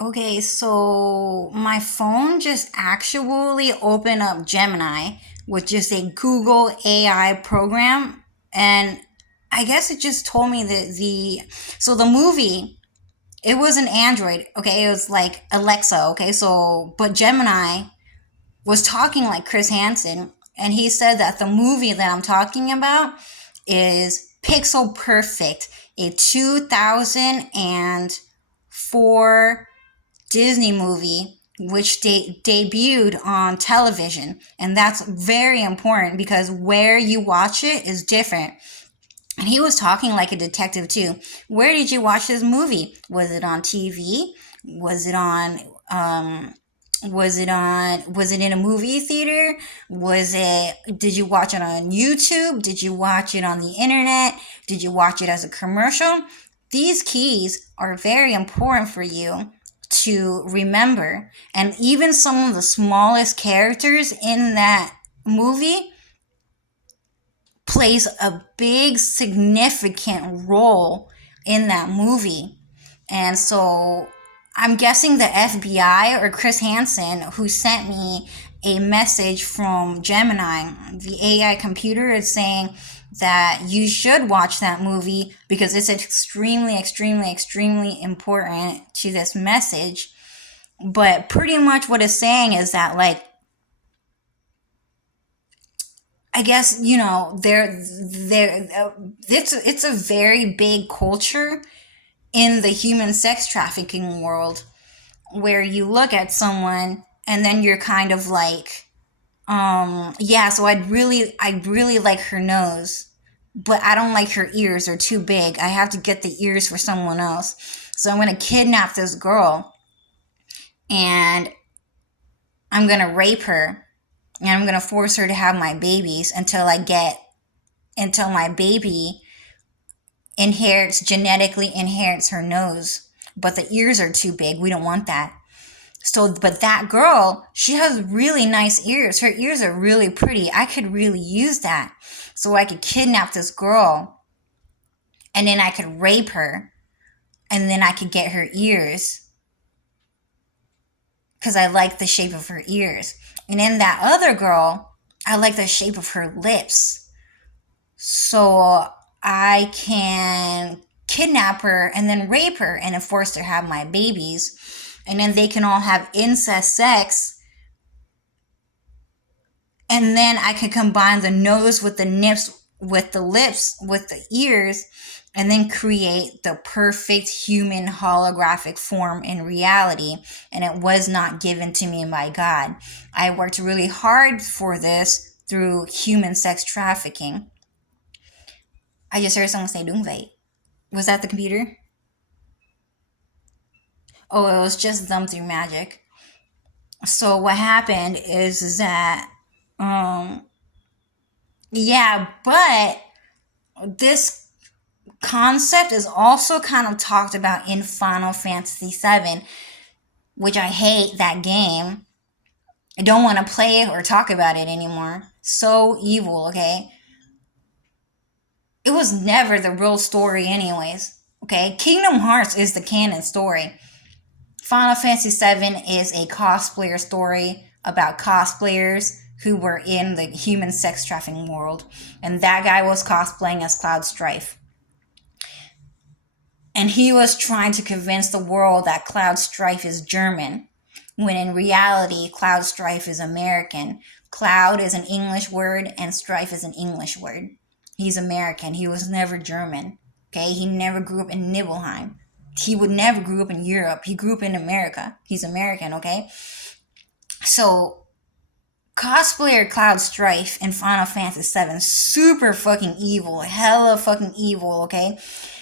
Okay, so my phone just actually opened up Gemini, which is a Google AI program, and I guess it just told me that the movie, it was an Android, okay? It was like Alexa, okay? So but Gemini was talking like Chris Hansen, and he said that the movie that I'm talking about is Pixel Perfect, a 2004 Disney movie which debuted on television. And that's very important because where you watch it is different. And he was talking like a detective too. Where did you watch this movie? Was it on TV? Was it on was it in a movie theater? Did you watch it on YouTube? Did you watch it on the internet? Did you watch it as a commercial? These keys are very important for you to remember. And even some of the smallest characters in that movie plays a big significant role in that movie. And so I'm guessing the FBI or Chris Hansen, who sent me a message from Gemini, the AI computer, is saying that you should watch that movie because it's extremely, extremely, extremely important to this message. But pretty much what it's saying is that, like, I guess it's a very big culture in the human sex trafficking world where you look at someone and then you're kind of like, yeah, so I'd really like her nose, but I don't like her ears, they're too big. I have to get the ears for someone else. So I'm gonna kidnap this girl and I'm gonna rape her and I'm gonna force her to have my babies until my baby genetically inherits her nose. But the ears are too big. We don't want that. So, but that girl, she has really nice ears. Her ears are really pretty. I could really use that. So I could kidnap this girl and then I could rape her and then I could get her ears because I like the shape of her ears. And then that other girl, I like the shape of her lips. So I can kidnap her and then rape her and then force her to have my babies. And then they can all have incest sex. And then I could combine the nose with the nips, with the lips, with the ears, and then create the perfect human holographic form in reality. And it was not given to me by God. I worked really hard for this through human sex trafficking. I just heard someone say Doomsday. Was that the computer? Oh, it was just them through magic. So what happened is that, um, yeah, but this concept is also kind of talked about in Final Fantasy VII, which I hate that game. I don't want to play it or talk about it anymore. So evil, okay? It was never the real story, anyways. Okay, Kingdom Hearts is the canon story. Final Fantasy VII is a cosplayer story about cosplayers who were in the human sex trafficking world. And that guy was cosplaying as Cloud Strife. And he was trying to convince the world that Cloud Strife is German, when in reality, Cloud Strife is American. Cloud is an English word and Strife is an English word. He's American. He was never German. Okay, he never grew up in Nibelheim. He would never grew up in Europe. He grew up in America. He's American, okay? So, cosplayer Cloud Strife in Final Fantasy VII, super fucking evil, hella fucking evil, okay?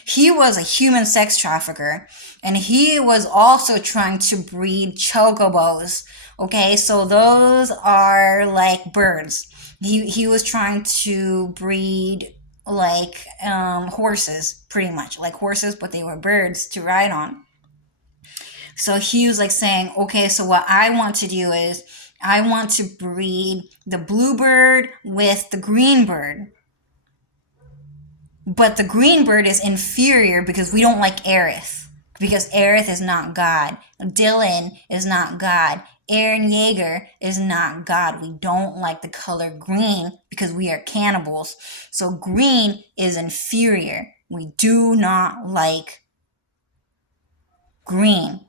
He was a human sex trafficker, and he was also trying to breed chocobos, okay? So those are like birds. He was trying to breed like horses, pretty much like horses, but they were birds to ride on. So he was like saying, okay, so what I want to do is I want to breed the bluebird with the green bird. But the green bird is inferior because we don't like Aerith. because Aerith is not God. Dylan is not God. Eren Yeager is not God. We don't like the color green because we are cannibals. So green is inferior. We do not like green.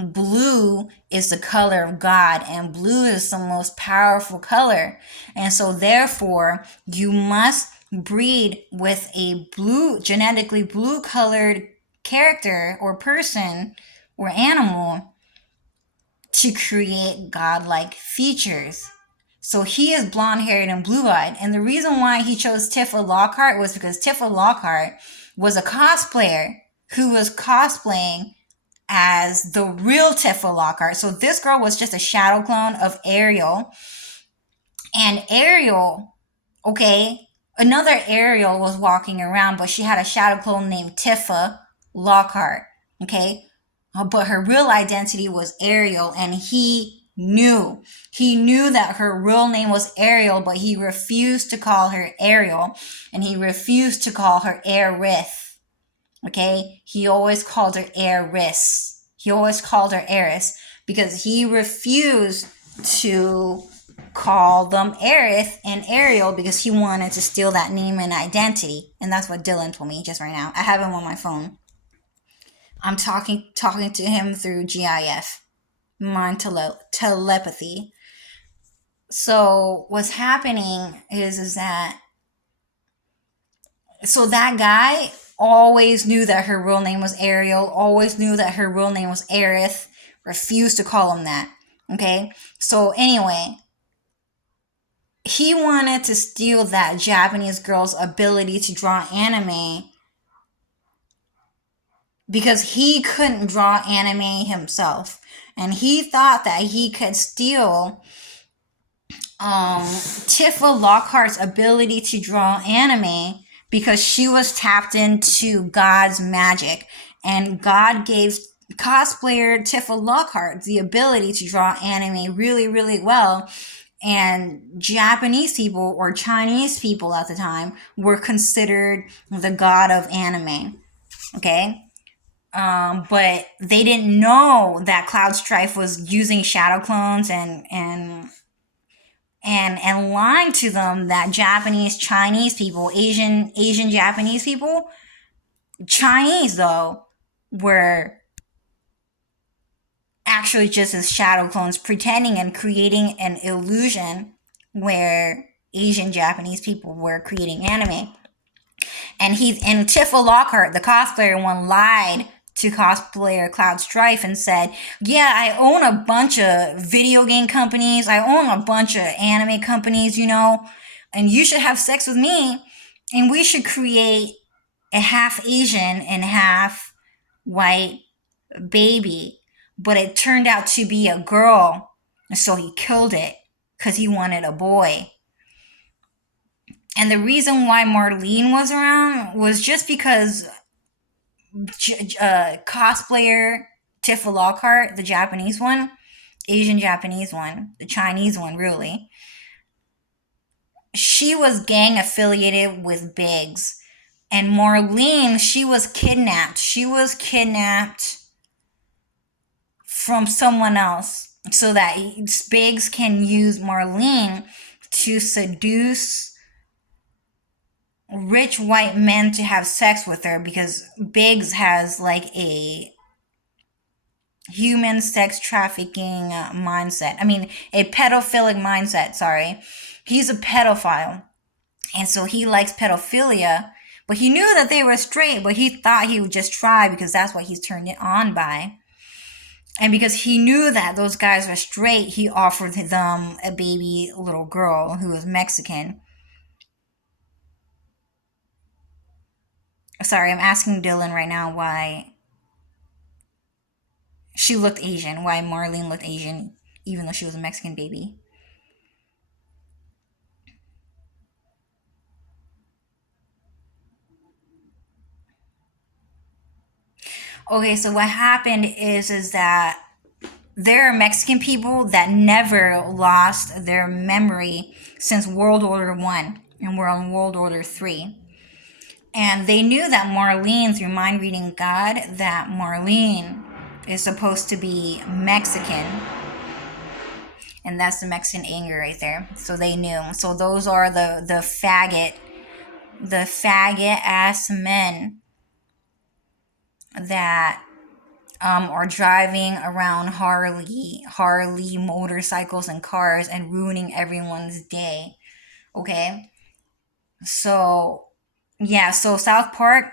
Blue is the color of God, and blue is the most powerful color. And so therefore, you must breed with a blue, genetically blue colored character or person or animal to create godlike features. So he is blonde haired and blue eyed. And the reason why he chose Tifa Lockhart was because Tifa Lockhart was a cosplayer who was cosplaying as the real Tifa Lockhart. So this girl was just a shadow clone of Ariel. And Ariel, okay, another Ariel was walking around, but she had a shadow clone named Tifa Lockhart, okay? But her real identity was Ariel, and he knew. He knew that her real name was Ariel, but he refused to call her Ariel, and he refused to call her Aerith, okay? He always called her Aeris. He always called her Aeris because he refused to call them Aerith and Ariel because he wanted to steal that name and identity. And that's what Dylan told me just right now. I have him on my phone. I'm talking to him through GIF, mind telepathy. So what's happening is that that guy always knew that her real name was Ariel, always knew that her real name was Aerith, refused to call him that. Okay? So anyway, he wanted to steal that Japanese girl's ability to draw anime because he couldn't draw anime himself. And he thought that he could steal Tifa Lockhart's ability to draw anime because she was tapped into God's magic. And God gave cosplayer Tifa Lockhart the ability to draw anime really, really well. And Japanese people or Chinese people at the time were considered the god of anime. Okay? But they didn't know that Cloud Strife was using shadow clones and lying to them that Japanese, Chinese people, Asian Japanese people, Chinese though, were actually just as shadow clones, pretending and creating an illusion where Asian Japanese people were creating anime. And Tifa Lockhart, the cosplayer one, lied to cosplayer Cloud Strife and said, yeah, I own a bunch of video game companies. I own a bunch of anime companies, and you should have sex with me. And we should create a half Asian and half white baby. But it turned out to be a girl. And so he killed it because he wanted a boy. And the reason why Marlene was around was just because cosplayer Tifa Lockhart, the Japanese one, Asian Japanese one, the Chinese one, really, she was gang affiliated with Biggs. And Marlene, she was kidnapped. She was kidnapped from someone else so that Biggs can use Marlene to seduce rich white men to have sex with her because Biggs has like a human sex trafficking mindset. I mean, a pedophilic mindset, sorry. He's a pedophile. And so he likes pedophilia, but he knew that they were straight, but he thought he would just try because that's what he's turned it on by. And because he knew that those guys were straight, he offered them a baby little girl who was Mexican. Sorry, I'm asking Dylan right now why she looked Asian, why Marlene looked Asian, even though she was a Mexican baby. Okay, so what happened is that there are Mexican people that never lost their memory since World Order 1, and we're on World Order 3. And they knew that Marlene, through mind reading God, that Marlene is supposed to be Mexican. And that's the Mexican anger right there. So they knew. So those are the faggot ass men that are driving around Harley motorcycles and cars and ruining everyone's day. Okay? So yeah, so South Park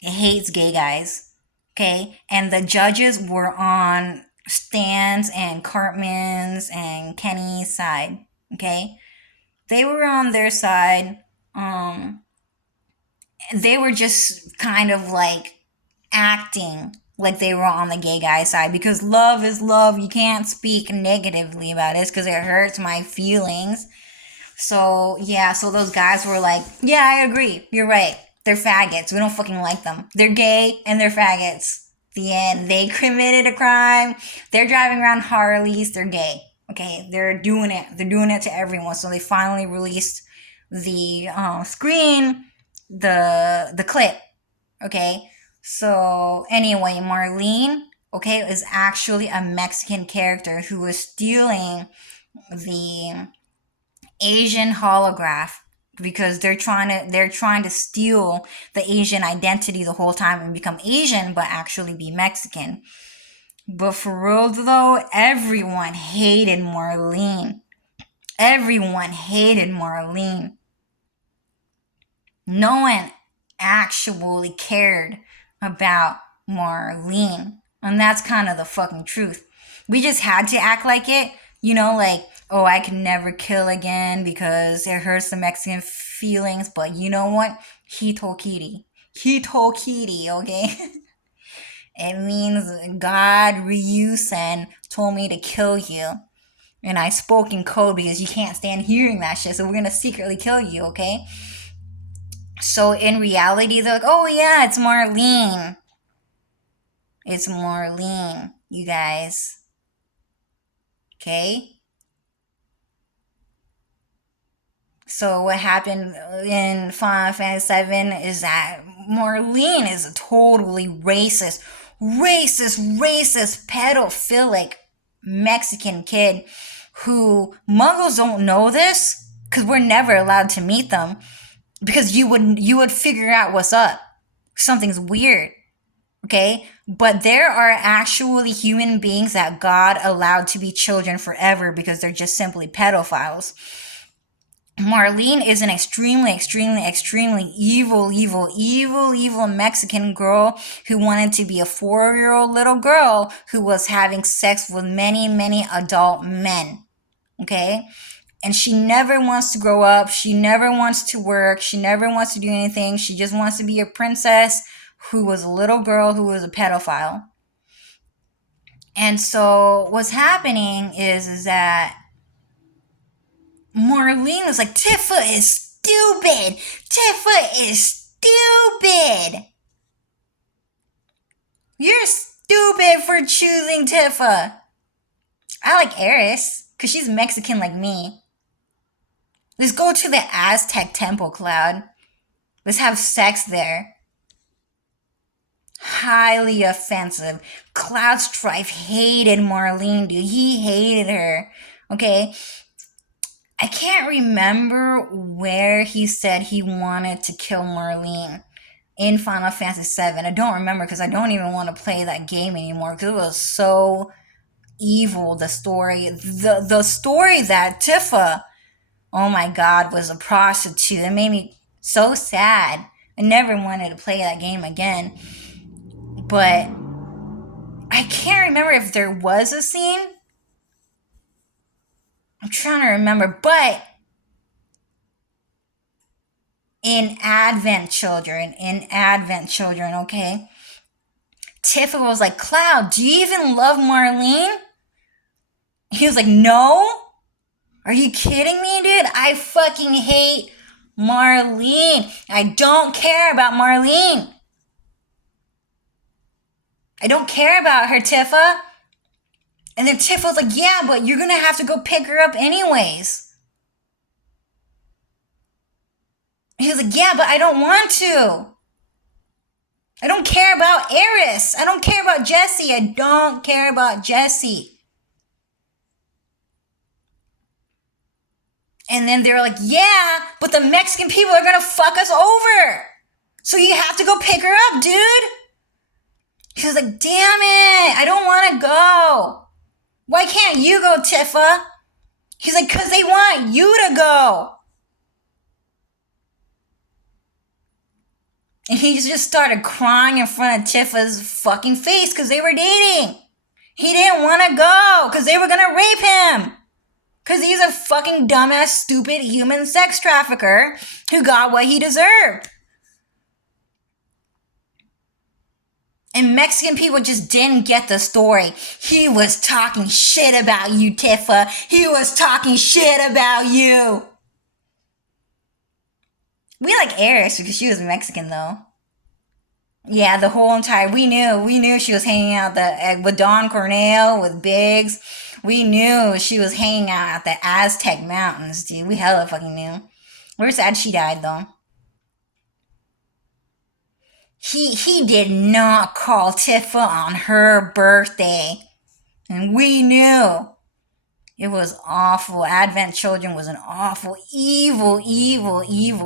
hates gay guys. Okay? And the judges were on Stan's and Cartman's and Kenny's side. Okay? They were on their side. Um they were just kind of like acting like they were on the gay guy side because love is love. You can't speak negatively about it because it hurts my feelings. So, yeah, so those guys were like, yeah, I agree. You're right. They're faggots. We don't fucking like them. They're gay and they're faggots. The end. They committed a crime. They're driving around Harleys. They're gay. Okay, they're doing it. They're doing it to everyone. So they finally released the screen, the clip. Okay, so anyway, Marlene, okay, is actually a Mexican character who was stealing the Asian holograph because they're trying to steal the Asian identity the whole time and become Asian but actually be Mexican. But for real though, everyone hated Marlene. Everyone hated Marlene. No one actually cared about Marlene. And that's kind of the fucking truth. We just had to act like it, like, oh, I can never kill again because it hurts the Mexican feelings. But you know what? He told Kitty. He told Kitty, okay? It means God Ryusen told me to kill you. And I spoke in code because you can't stand hearing that shit. So we're gonna secretly kill you, okay? So in reality, they're like, oh yeah, it's Marlene. It's Marlene, you guys. Okay? So what happened in Final Fantasy VII is that Marlene is a totally racist, pedophilic Mexican kid who Muggles don't know this because we're never allowed to meet them because you would figure out what's up. Something's weird. Okay? But there are actually human beings that God allowed to be children forever because they're just simply pedophiles. Marlene is an extremely evil Mexican girl who wanted to be a 4-year-old little girl who was having sex with many adult men. Okay? And she never wants to grow up. She never wants to work. She never wants to do anything. She just wants to be a princess who was a little girl who was a pedophile. And so what's happening is that Marlene was like, Tifa is stupid. Tifa is stupid. You're stupid for choosing Tifa. I like Eris because she's Mexican like me. Let's go to the Aztec temple, Cloud. Let's have sex there. Highly offensive. Cloud Strife hated Marlene, dude. He hated her. Okay? I can't remember where he said he wanted to kill Marlene in Final Fantasy VII. I don't remember because I don't even want to play that game anymore because it was so evil, the story. The story that Tifa, oh my god, was a prostitute. It made me so sad. I never wanted to play that game again. But I can't remember if there was a scene. I'm trying to remember, but in Advent Children, okay? Tifa was like, Cloud, do you even love Marlene? He was like, no? Are you kidding me, dude? I fucking hate Marlene. I don't care about Marlene. I don't care about her, Tifa. And then Tifa was like, yeah, but you're gonna have to go pick her up anyways. He was like, yeah, but I don't want to. I don't care about Eris. I don't care about Jesse. I don't care about Jesse. And then they're like, yeah, but the Mexican people are gonna fuck us over. So you have to go pick her up, dude. He was like, damn it, I don't wanna go. Why can't you go, Tifa? He's like, because they want you to go. And he just started crying in front of Tifa's fucking face because they were dating. He didn't want to go because they were going to rape him. Because he's a fucking dumbass, stupid human sex trafficker who got what he deserved. And Mexican people just didn't get the story. He was talking shit about you, Tifa. He was talking shit about you. We like Eris because she was Mexican, though. Yeah, the whole entire we knew she was hanging out with Don Corneo with Biggs. We knew she was hanging out at the Aztec Mountains, dude. We hella fucking knew. We're sad she died though. He did not call Tifa on her birthday, and we knew. It was awful. Advent Children was an awful, evil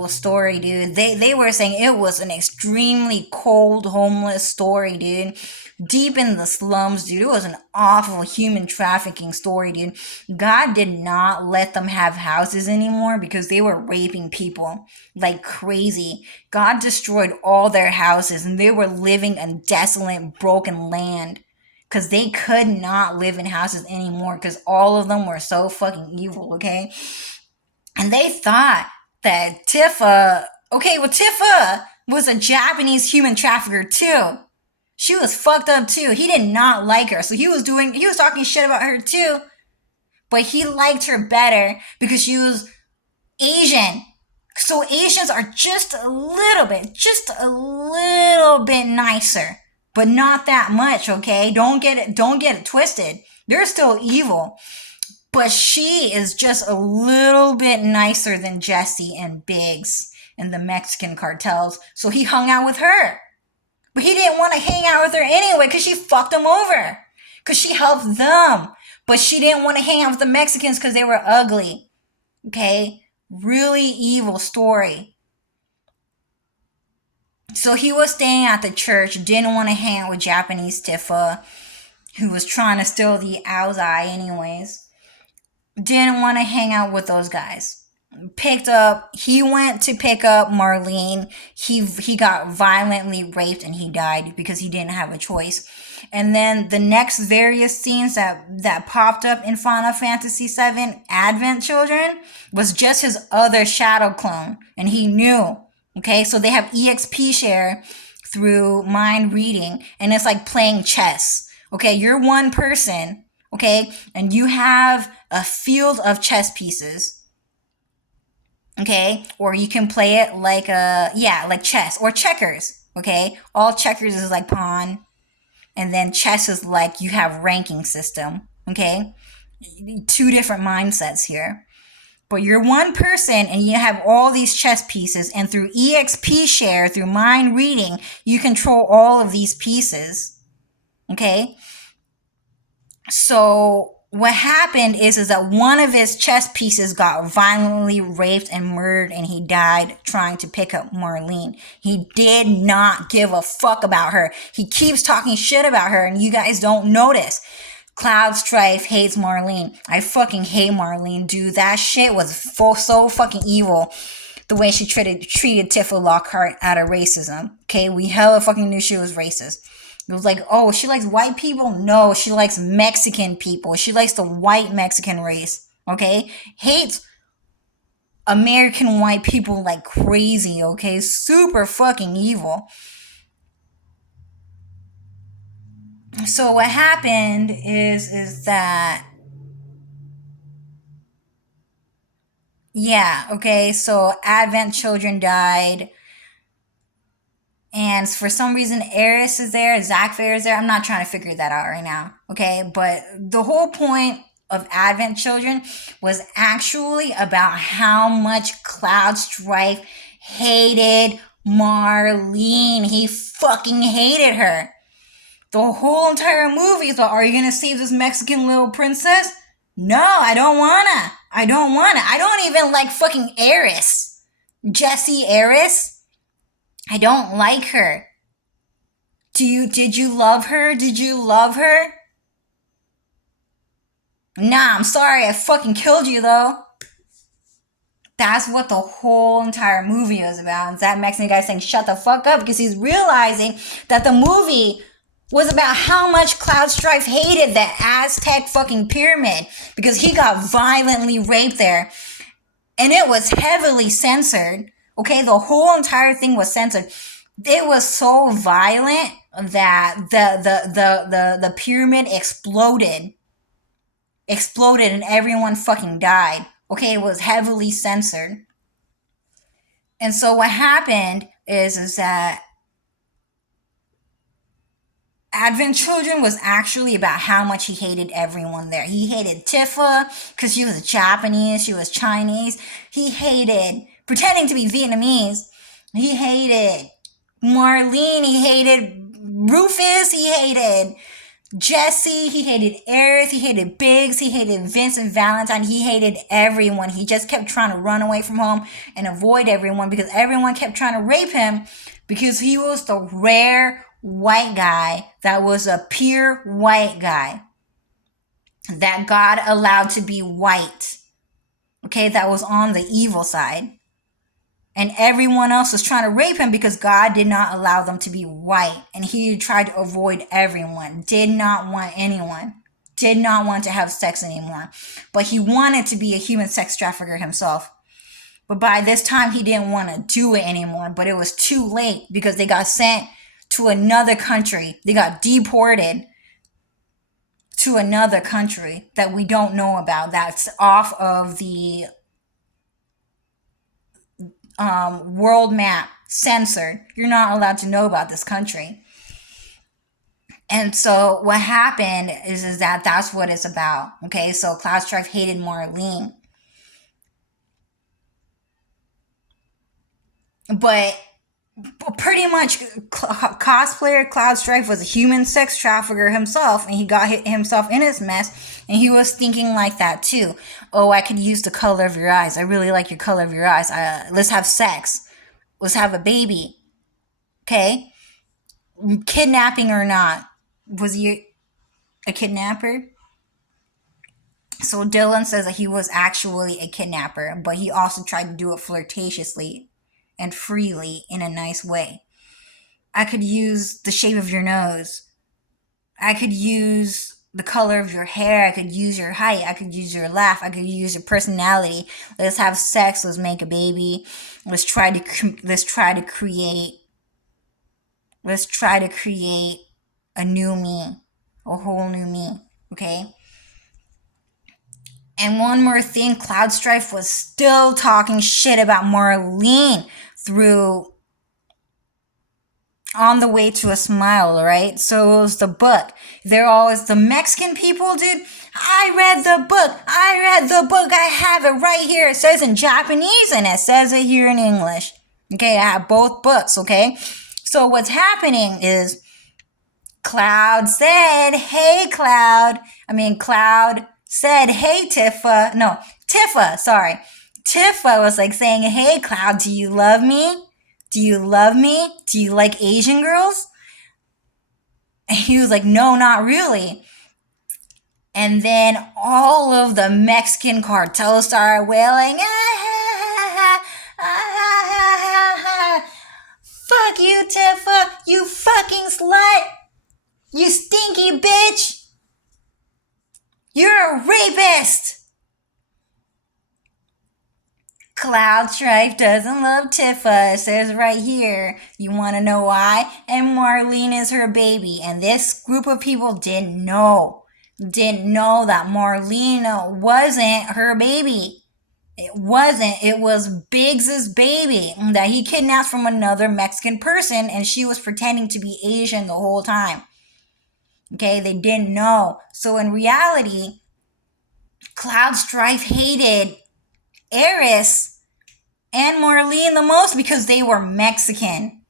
story, dude. They were saying it was an extremely cold, homeless story, dude. Deep in the slums, dude. It was an awful human trafficking story, dude. God did not let them have houses anymore because they were raping people like crazy. God destroyed all their houses and they were living in desolate, broken land because they could not live in houses anymore because all of them were so fucking evil, okay? And they thought that Tifa was a Japanese human trafficker too. She was fucked up too. He did not like her, so he was talking shit about her too, but he liked her better because she was Asian. So Asians are just a little bit nicer, but not that much, okay? Don't get it twisted. They're still evil. But she is just a little bit nicer than Jesse and Biggs and the Mexican cartels. So he hung out with her. But he didn't want to hang out with her anyway because she fucked him over. Because she helped them. But she didn't want to hang out with the Mexicans because they were ugly. Okay? Really evil story. So he was staying at the church, didn't want to hang out with Japanese Tifa, who was trying to steal the Owl's Eye anyways. Didn't want to hang out with those guys. He went to pick up Marlene. He got violently raped and he died because he didn't have a choice. And then the next various scenes that popped up in Final Fantasy VII Advent Children was just his other shadow clone. And he knew. Okay, so they have EXP share through mind reading, and it's like playing chess. Okay, you're one person, okay, and you have a field of chess pieces. Okay, or you can play it like like chess or checkers. Okay, all checkers is like pawn, and then chess is like you have ranking system. Okay, two different mindsets here. But you're one person and you have all these chess pieces, and through EXP share, through mind reading, you control all of these pieces. Okay? So what happened is that one of his chess pieces got violently raped and murdered, and he died trying to pick up Marlene. He did not give a fuck about her. He keeps talking shit about her, and you guys don't notice. Cloud Strife hates Marlene. I fucking hate Marlene, dude. That shit was so fucking evil. The way she treated Tifa Lockhart out of racism. Okay, we hella fucking knew she was racist. It was like, oh, she likes white people? No, she likes Mexican people. She likes the white Mexican race. Okay? Hates American white people like crazy, okay? Super fucking evil. So what happened is that so Advent Children died, and for some reason Eris is there, Zack Fair is there. I'm not trying to figure that out right now, okay? But the whole point of Advent Children was actually about how much Cloud Strife hated Marlene. He fucking hated her. The whole entire movie is like, are you gonna save this Mexican little princess? No, I don't wanna. I don't even like fucking Eris. Jessie Eris. I don't like her. Did you love her? Did you love her? Nah, I'm sorry, I fucking killed you though. That's what the whole entire movie is about. It's that Mexican guy saying, shut the fuck up, because he's realizing that the movie was about how much Cloud Strife hated the Aztec fucking pyramid, because he got violently raped there. And it was heavily censored. Okay, the whole entire thing was censored. It was so violent that the pyramid exploded and everyone fucking died. Okay, it was heavily censored. And so what happened is that Advent Children was actually about how much he hated everyone there. He hated Tifa because she was Japanese, she was Chinese. He hated pretending to be Vietnamese. He hated Marlene, he hated Rufus, he hated Jesse, he hated Aerith, he hated Biggs, he hated Vincent Valentine, he hated everyone. He just kept trying to run away from home and avoid everyone because everyone kept trying to rape him because he was the rare white guy that was a pure white guy that God allowed to be white. Okay, that was on the evil side. And everyone else was trying to rape him because God did not allow them to be white. And he tried to avoid everyone, did not want anyone, did not want to have sex anymore. But he wanted to be a human sex trafficker himself. But by this time, he didn't want to do it anymore. But it was too late because they got sent to another country. They got deported to another country that we don't know about. That's off of the world map, censored. You're not allowed to know about this country. And so what happened is that that's what it's about. Okay, so Cloud Strife hated Marlene. But pretty much cosplayer Cloud Strife was a human sex trafficker himself, and he got himself in his mess, and he was thinking like that too. Oh, I could use the color of your eyes. I really like your color of your eyes. Let's have sex. Let's have a baby. Okay? Kidnapping or not, was he a kidnapper? So Dylan says that he was actually a kidnapper, but he also tried to do it flirtatiously and freely in a nice way. I could use the shape of your nose. I could use the color of your hair. I could use your height. I could use your laugh. I could use your personality. Let's have sex. Let's make a baby. Let's try to create a new me, a whole new me. Okay. And one more thing, Cloud Strife was still talking shit about Marlene through On the Way to a Smile, right? So it was the book. They're always the Mexican people, dude. I read the book. I have it right here. It says in Japanese and it says it here in English. Okay, I have both books, okay? So what's happening is Cloud said, hey, Cloud said, hey, Tifa. No, Tifa, sorry. Tifa was like saying, hey, Cloud, do you love me? Do you love me? Do you like Asian girls? And he was like, no, not really. And then all of the Mexican cartels started wailing, fuck you, Tifa, you fucking slut, you stinky bitch. You're a rapist! Cloud Strife doesn't love Tifa. It says right here. You want to know why? And Marlene is her baby. And this group of people didn't know that Marlene wasn't her baby. It wasn't. It was Biggs's baby that he kidnapped from another Mexican person, and she was pretending to be Asian the whole time. Okay, they didn't know. So in reality, Cloud Strife hated Eris and Marlene the most because they were Mexican.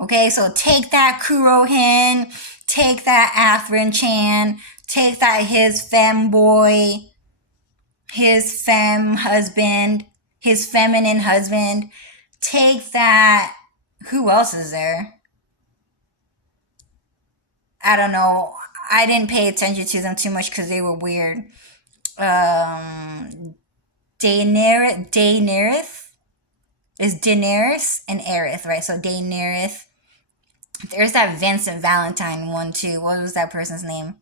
Okay, so take that Kurohin, take that Atherin Chan, take that his femboy, his femme husband, his feminine husband, take that. Who else is there? I don't know. I didn't pay attention to them too much because they were weird. Daenerys is Daenerys and Aerith, right? So Daenerys. There's that Vincent Valentine one too. What was that person's name?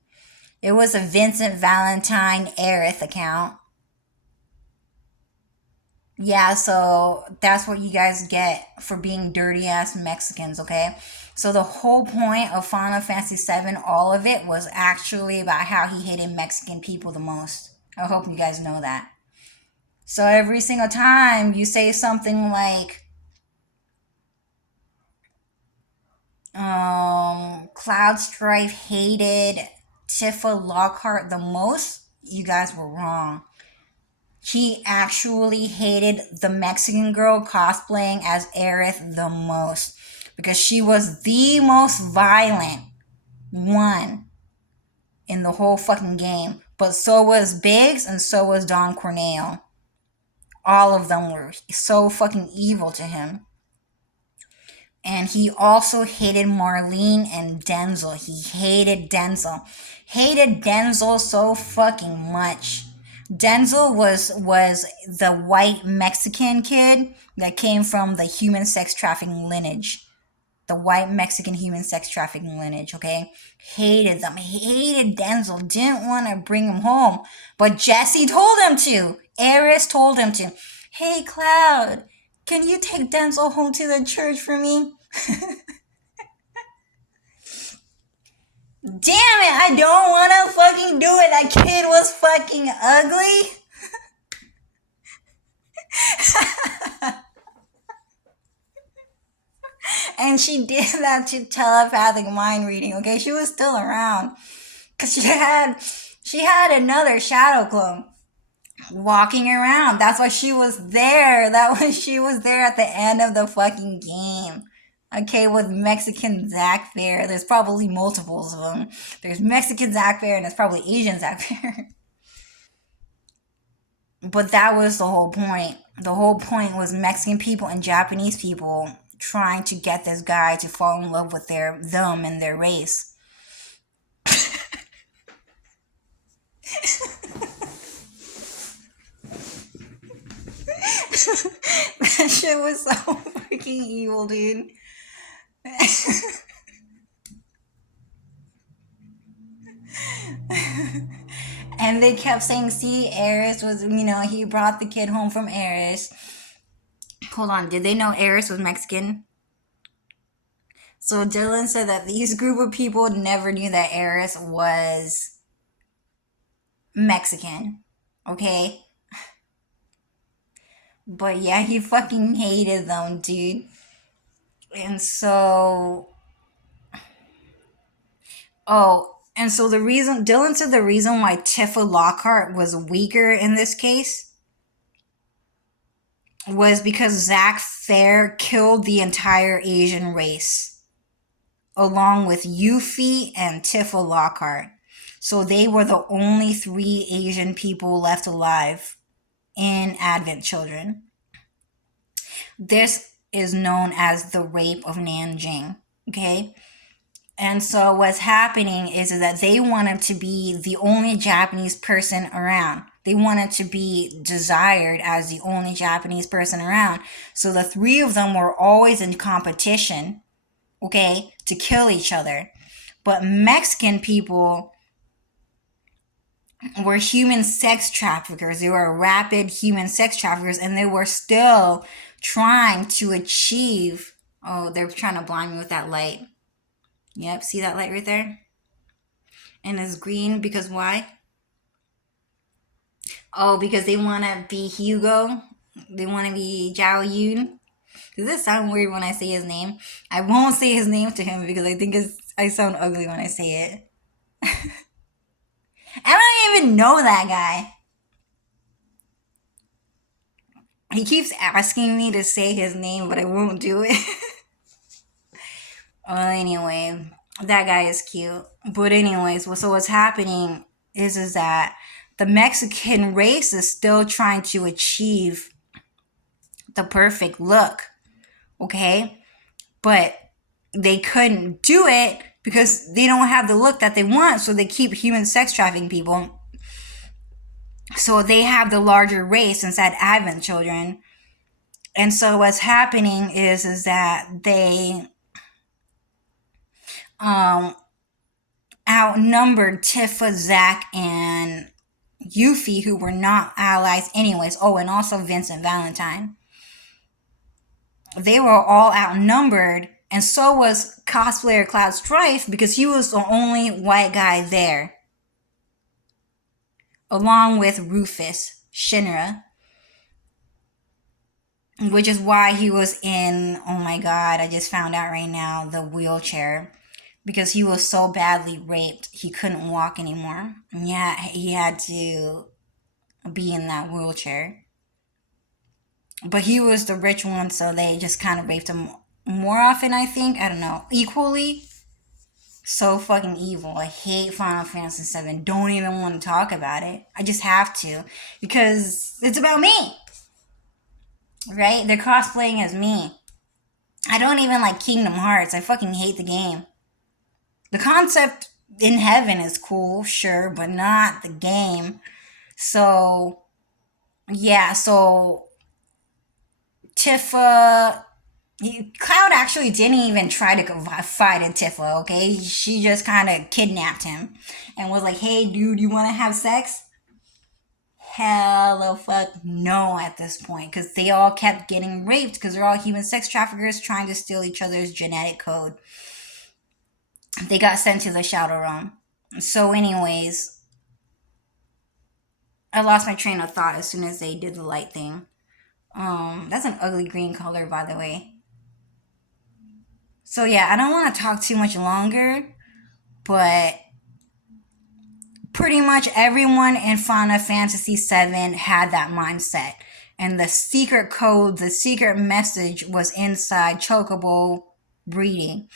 It was a Vincent Valentine Aerith account. Yeah, so that's what you guys get for being dirty ass Mexicans, okay? So the whole point of Final Fantasy VII, all of it was actually about how he hated Mexican people the most. I hope you guys know that. So every single time you say something like, Cloud Strife hated Tifa Lockhart the most, you guys were wrong. He actually hated the Mexican girl cosplaying as Aerith the most because she was the most violent one in the whole fucking game. But so was Biggs and so was Don Corneo. All of them were so fucking evil to him. And he also hated Marlene and Denzel. He hated Denzel. Hated Denzel so fucking much. Denzel was the white Mexican kid that came from the human sex trafficking lineage. The white Mexican human sex trafficking lineage, okay? Hated them. Hated Denzel. Didn't want to bring him home. But Jesse told him to. Aerith told him to. Hey, Cloud, can you take Denzel home to the church for me? Damn it, I don't want to fucking do it. That kid was fucking ugly. And she did that to telepathic mind reading, okay? She was still around. Because she had another shadow clone walking around. That's why she was there. She was there at the end of the fucking game. Okay, with Mexican Zack Fair. There's probably multiples of them. There's Mexican Zack Fair and there's probably Asian Zack Fair. But that was the whole point. The whole point was Mexican people and Japanese people trying to get this guy to fall in love with them and their race. That shit was so freaking evil, dude. And they kept saying, see, Eris was, he brought the kid home from Eris. Hold on, did they know Eris was Mexican? So Dylan said that these group of people never knew that Eris was Mexican. Okay? But yeah, he fucking hated them, dude. And so. Oh, and so Dylan said the reason why Tifa Lockhart was weaker in this case was because Zack Fair killed the entire Asian race, along with Yuffie and Tifa Lockhart. So they were the only 3 Asian people left alive in Advent Children. This is known as the Rape of Nanjing, okay? And so what's happening is that they wanted to be the only Japanese person around. They wanted to be desired as the only Japanese person around. So the 3 of them were always in competition, okay, to kill each other. But Mexican people were human sex traffickers. They were rapid human sex traffickers, and they were still trying to achieve. Oh, they're trying to blind me with that light. Yep, see that light right there? And it's green because why? Oh, because they want to be Hugo. They want to be Zhao Yun. Does this sound weird when I say his name? I won't say his name to him because I think I sound ugly when I say it. I don't even know that guy. He keeps asking me to say his name, but I won't do it. Anyway, that guy is cute. But anyways, so what's happening is that the Mexican race is still trying to achieve the perfect look, okay? But they couldn't do it because they don't have the look that they want, so they keep human sex trafficking people. So they have the larger race instead having children. And so what's happening is that they um outnumbered Tifa, Zach, and Yuffie, who were not allies anyways. Oh, and also Vincent Valentine. They were all outnumbered, and so was cosplayer Cloud Strife because he was the only white guy there, along with Rufus Shinra, which is why he was in, oh my god, I just found out right now, the wheelchair. Because he was so badly raped, he couldn't walk anymore. And yeah, he had to be in that wheelchair. But he was the rich one, so they just kind of raped him more often, I think. I don't know. Equally. So fucking evil. I hate Final Fantasy VII. Don't even want to talk about it. I just have to. Because it's about me. Right? They're cosplaying as me. I don't even like Kingdom Hearts. I fucking hate the game. The concept in heaven is cool, sure, but not the game. So, yeah, so Tifa, Cloud actually didn't even try to fight at Tifa, okay? She just kind of kidnapped him and was like, hey, dude, you want to have sex? Hell the fuck no at this point, because they all kept getting raped because they're all human sex traffickers trying to steal each other's genetic code. They got sent to the Shadow Realm. So, anyways, I lost my train of thought as soon as they did the light thing. That's an ugly green color, by the way. So yeah, I don't want to talk too much longer, but pretty much everyone in Final Fantasy VII had that mindset. And the secret code, the secret message was inside Chocobo breeding.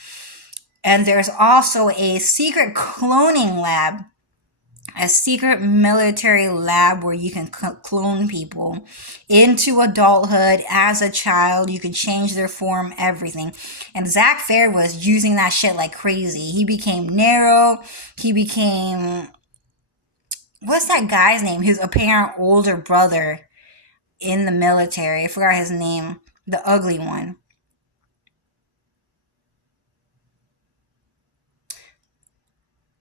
And there's also a secret cloning lab, a secret military lab where you can clone people into adulthood as a child. You can change their form, everything. And Zack Fair was using that shit like crazy. He became Nero. He became, what's that guy's name? His apparent older brother in the military. I forgot his name. The ugly one.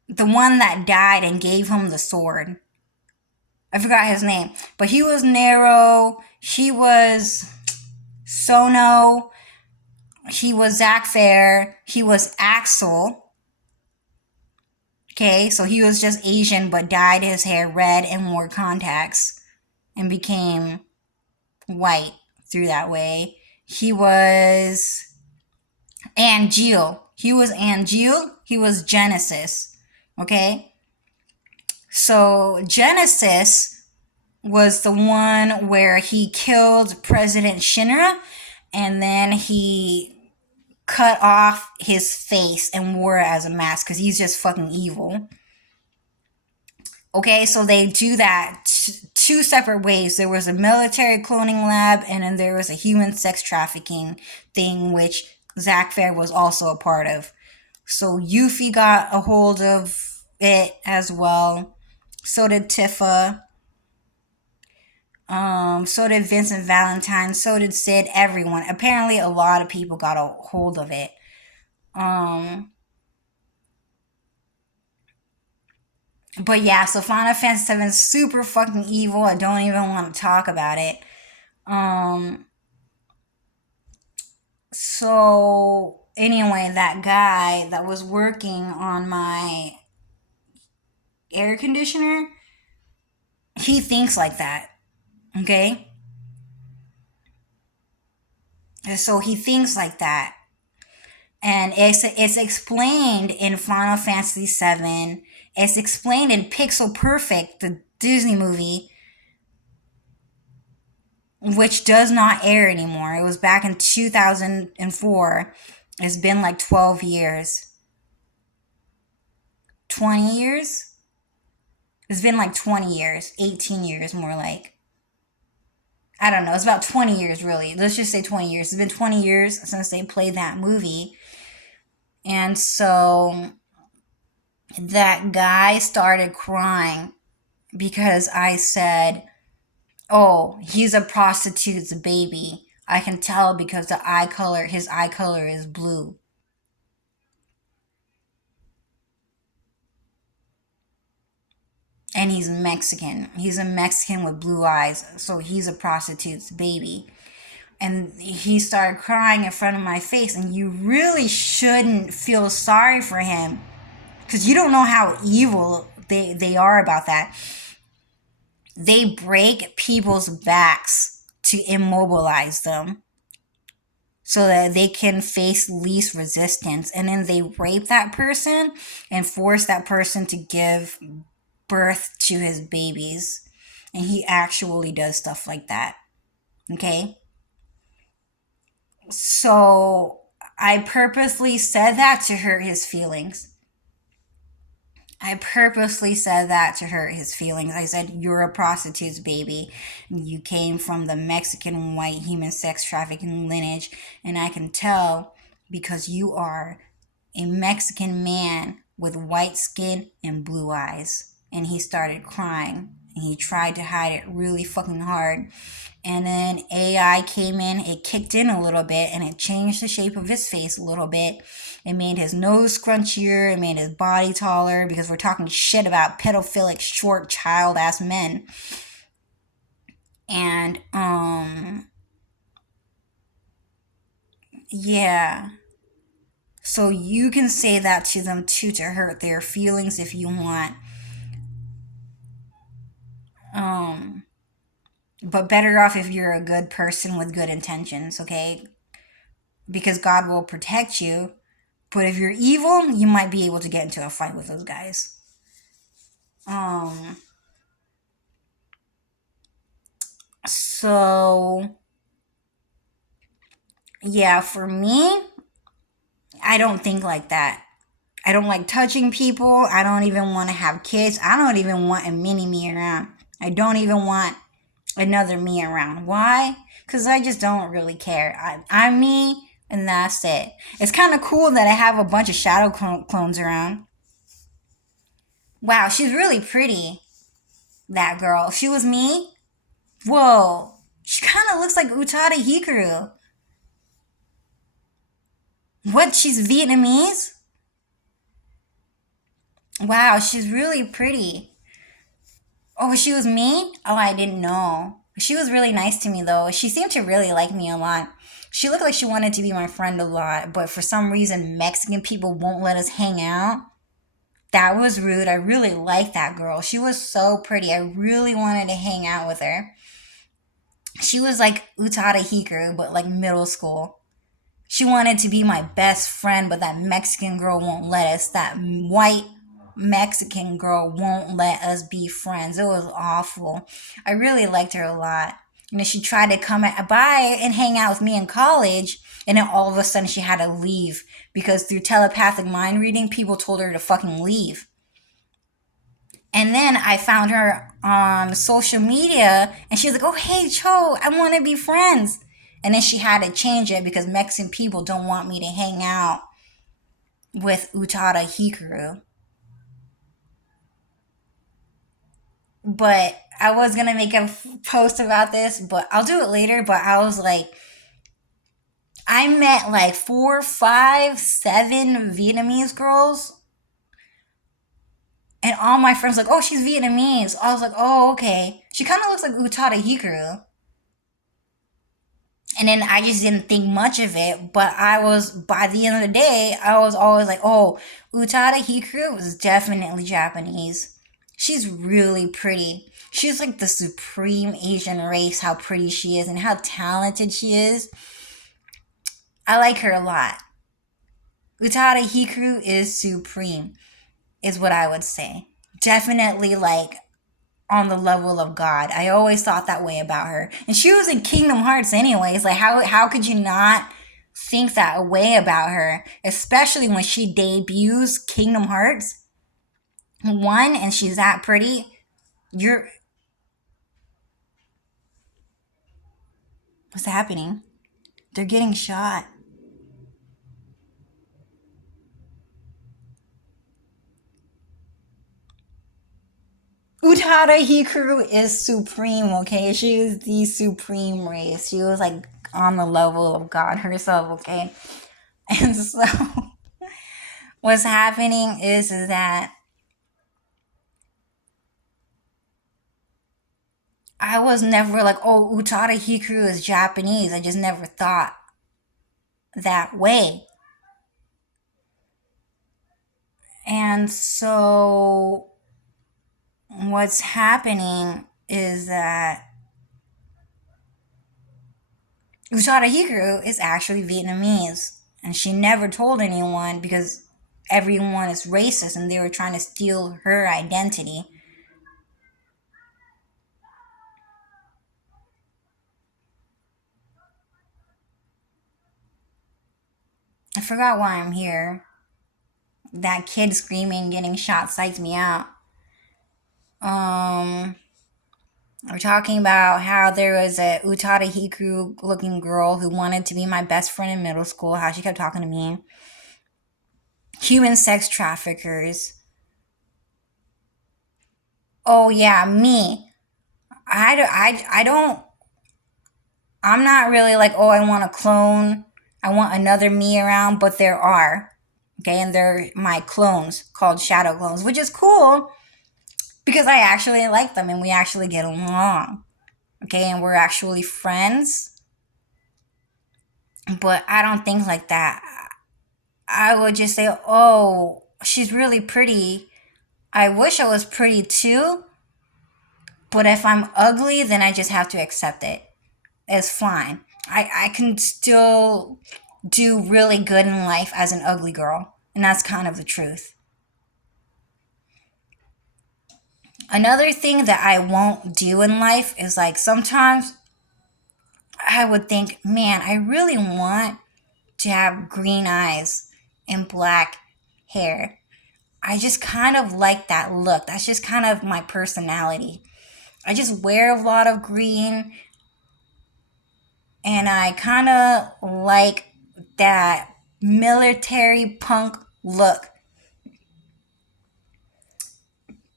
The one that died and gave him the sword. I forgot his name. But he was Nero. He was Sono. He was Zack Fair. He was Axel. Okay, so he was just Asian but dyed his hair red and wore contacts and became white through that way. He was Angeal. He was Angeal. He was Genesis. Okay? So Genesis was the one where he killed President Shinra and then he cut off his face and wore it as a mask because he's just fucking evil. Okay, so they do that two separate ways. There was a military cloning lab and then there was a human sex trafficking thing, which Zack Fair was also a part of. So Yuffie got a hold of it as well. So did Tifa. So did Vincent Valentine. So did Sid. Everyone. Apparently, a lot of people got a hold of it. But yeah, so Final Fantasy VII is super fucking evil. I don't even want to talk about it. So anyway, that guy that was working on my air conditioner, he thinks like that. Okay? And so he thinks like that. And it's explained in Final Fantasy VII. It's explained in Pixel Perfect, the Disney movie, which does not air anymore. It was back in 2004. It's been like 12 years. 20 years? It's been like 20 years. 18 years, more like. I don't know. It's about 20 years, really. Let's just say 20 years. It's been 20 years since they played that movie. And so that guy started crying because I said, "Oh, he's a prostitute's baby. I can tell because his eye color is blue." And he's Mexican. He's a Mexican with blue eyes, so he's a prostitute's baby. And he started crying in front of my face, and you really shouldn't feel sorry for him because you don't know how evil they are about that. They break people's backs to immobilize them so that they can face least resistance, and then they rape that person and force that person to give birth to his babies. And he actually does stuff like that. Okay? So I purposely said that to hurt his feelings. I purposely said that to hurt his feelings. I said, "You're a prostitute's baby. You came from the Mexican white human sex trafficking lineage, and I can tell because you are a Mexican man with white skin and blue eyes." And he started crying. And he tried to hide it really fucking hard. And then AI came in, it kicked in a little bit, and it changed the shape of his face a little bit. It made his nose scrunchier, it made his body taller, because we're talking shit about pedophilic, short, child ass men. And, yeah. So you can say that to them too to hurt their feelings if you want. But better off if you're a good person with good intentions, okay? Because God will protect you. But if you're evil, you might be able to get into a fight with those guys. So yeah, for me, I don't think like that. I don't like touching people. I don't even want to have kids. I don't even want a mini me around. I don't even want another me around. Why? Because I just don't really care. I'm me, and that's it. It's kind of cool that I have a bunch of shadow clones around. Wow, she's really pretty. That girl. If she was me, whoa. She kind of looks like Utada Hikaru. What? She's Vietnamese? Wow, she's really pretty. Oh, she was me? Oh, I didn't know. She was really nice to me, though. She seemed to really like me a lot. She looked like she wanted to be my friend a lot, but for some reason, Mexican people won't let us hang out. That was rude. I really liked that girl. She was so pretty. I really wanted to hang out with her. She was like Utada Hikaru, but like middle school. She wanted to be my best friend, but that Mexican girl won't let us. That white Mexican girl won't let us be friends. It was awful. I really liked her a lot. You know, she tried to come by and hang out with me in college, and then all of a sudden she had to leave because through telepathic mind reading, people told her to fucking leave. And then I found her on social media, and she was like, "Oh, hey, Cho, I want to be friends." And then she had to change it because Mexican people don't want me to hang out with Utada Hikaru. But I was gonna make a post about this, but I'll do it later. But I was like, I met like four, five, seven Vietnamese girls, and all my friends were like, "Oh, she's Vietnamese." I was like, "Oh, okay." She kind of looks like Utada Hikaru. And then I just didn't think much of it. But I was, by the end of the day, I was always like, "Oh, Utada Hikaru is definitely Japanese. She's really pretty. She's like the supreme Asian race, how pretty she is and how talented she is. I like her a lot. Utada Hikaru is supreme, is what I would say. Definitely like on the level of God. I always thought that way about her. And she was in Kingdom Hearts anyways. Like how could you not think that way about her? Especially when she debuts Kingdom Hearts 1 and she's that pretty. You're What's happening? They're getting shot. Utada Hikaru is supreme, okay? She is the supreme race. She was like on the level of God herself, okay? And so what's happening is that I was never like, oh, Utada Hikaru is Japanese. I just never thought that way. And so what's happening is that Utada Hikaru is actually Vietnamese. And she never told anyone because everyone is racist and they were trying to steal her identity. I forgot why I'm here. That kid screaming, getting shot psyched me out. Um, we're talking about how there was a Utada Hikaru looking girl who wanted to be my best friend in middle school, how she kept talking to me. Human sex traffickers. Oh, yeah, me. I don't, I'm not really like, oh, I want a clone. I want another me around, but there are. Okay, and they're my clones called shadow clones, which is cool because I actually like them and we actually get along. Okay, and we're actually friends. But I don't think like that. I would just say, oh, she's really pretty. I wish I was pretty too, but if I'm ugly, then I just have to accept it. It's fine. I can still do really good in life as an ugly girl. And that's kind of the truth. Another thing that I won't do in life is like sometimes I would think, man, I really want to have green eyes and black hair. I just kind of like that look. That's just kind of my personality. I just wear a lot of green and I kind of like that military punk look.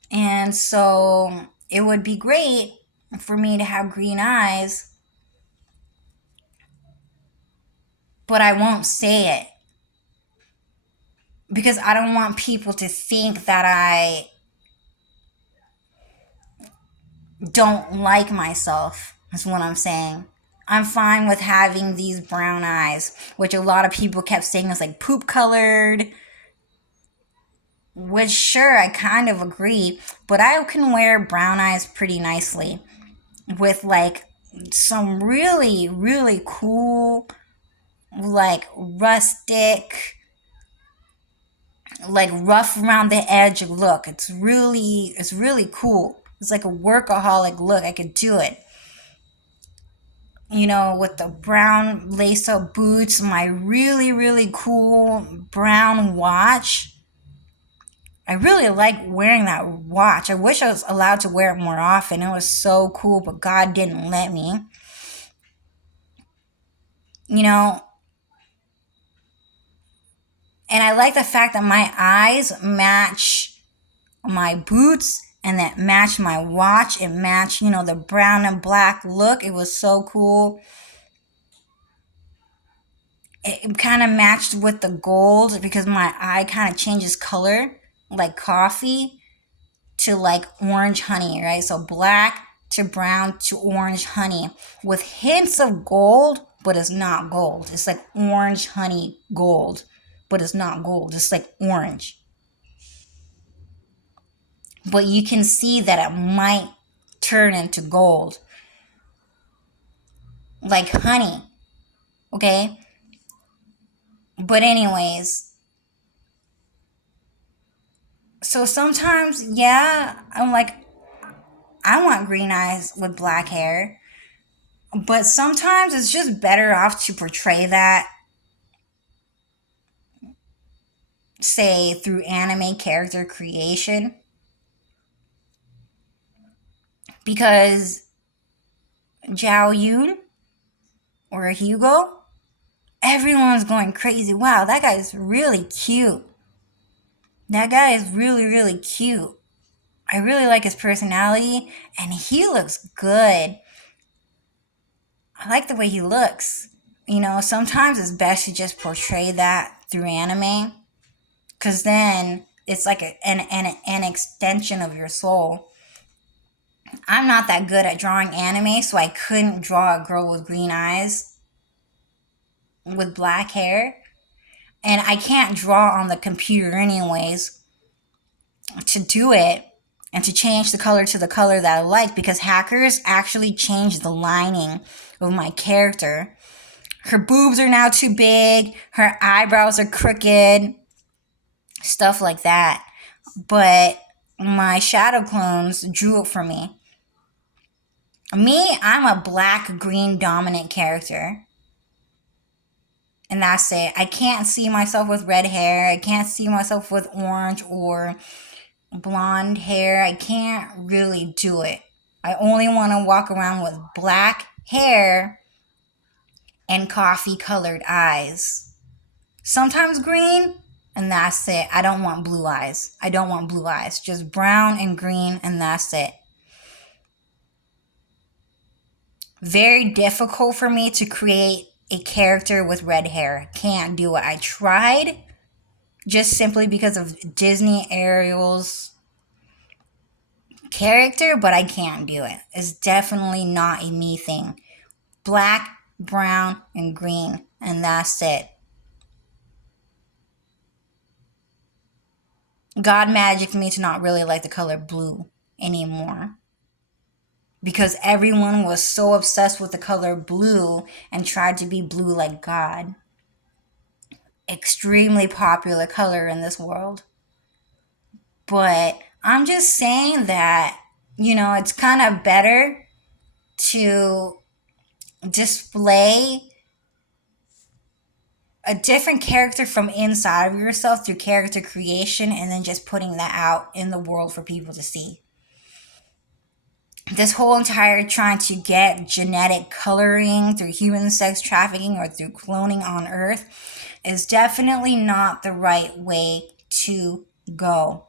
And so it would be great for me to have green eyes, but I won't say it because I don't want people to think that I don't like myself, is what I'm saying. I'm fine with having these brown eyes, which a lot of people kept saying was like poop colored, which sure, I kind of agree, but I can wear brown eyes pretty nicely with like some really, really cool, like rustic, like rough around the edge look. It's really cool. It's like a workaholic look. I could do it. With the brown lace up boots, my really, really cool brown watch. I really like wearing that watch. I wish I was allowed to wear it more often. It was so cool, but God didn't let me. You know, and I like the fact that my eyes match my boots and that matched my watch. It matched, the brown and black look. It was so cool. It kind of matched with the gold because my eye kind of changes color like coffee to like orange honey, right? So black to brown to orange honey with hints of gold, but it's not gold. It's like orange honey gold, but it's not gold. It's like orange. But you can see that it might turn into gold, like honey, okay? But, anyways, so sometimes, yeah, I'm like, I want green eyes with black hair. But sometimes it's just better off to portray that, say, through anime character creation. Because Zhao Yun or Hugo, everyone's going crazy. Wow, that guy is really cute. That guy is really, really cute. I really like his personality, and he looks good. I like the way he looks. Sometimes it's best to just portray that through anime, because then it's like an extension of your soul. I'm not that good at drawing anime, so I couldn't draw a girl with green eyes with black hair. And I can't draw on the computer anyways to do it and to change the color to the color that I like, because hackers actually changed the lining of my character. Her boobs are now too big, her eyebrows are crooked, stuff like that. But my shadow clones drew it for me. Me, I'm a black green dominant character. And that's it. I can't see myself with red hair. I can't see myself with orange or blonde hair. I can't really do it. I only want to walk around with black hair and coffee colored eyes. Sometimes green, and that's it. I don't want blue eyes. I don't want blue eyes. Just brown and green, and that's it. Very difficult for me to create a character with red hair. Can't do it. I tried, just simply because of Disney Ariel's character, but I can't do it. It's definitely not a me thing. Black, brown, and green, and that's it. God magicked me to not really like the color blue anymore, because everyone was so obsessed with the color blue and tried to be blue like God. Extremely popular color in this world. But I'm just saying that, it's kind of better to display a different character from inside of yourself through character creation, and then just putting that out in the world for people to see. This whole entire trying to get genetic coloring through human sex trafficking or through cloning on Earth is definitely not the right way to go.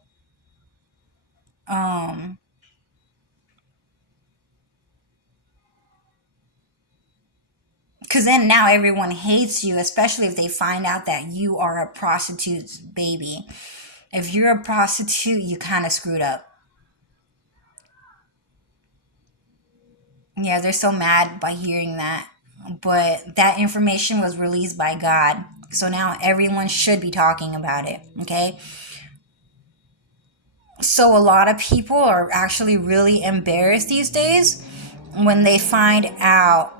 Because then now everyone hates you, especially if they find out that you are a prostitute's baby. If you're a prostitute, you kind of screwed up. Yeah, they're so mad by hearing that. But that information was released by God. So now everyone should be talking about it, okay? So a lot of people are actually really embarrassed these days when they find out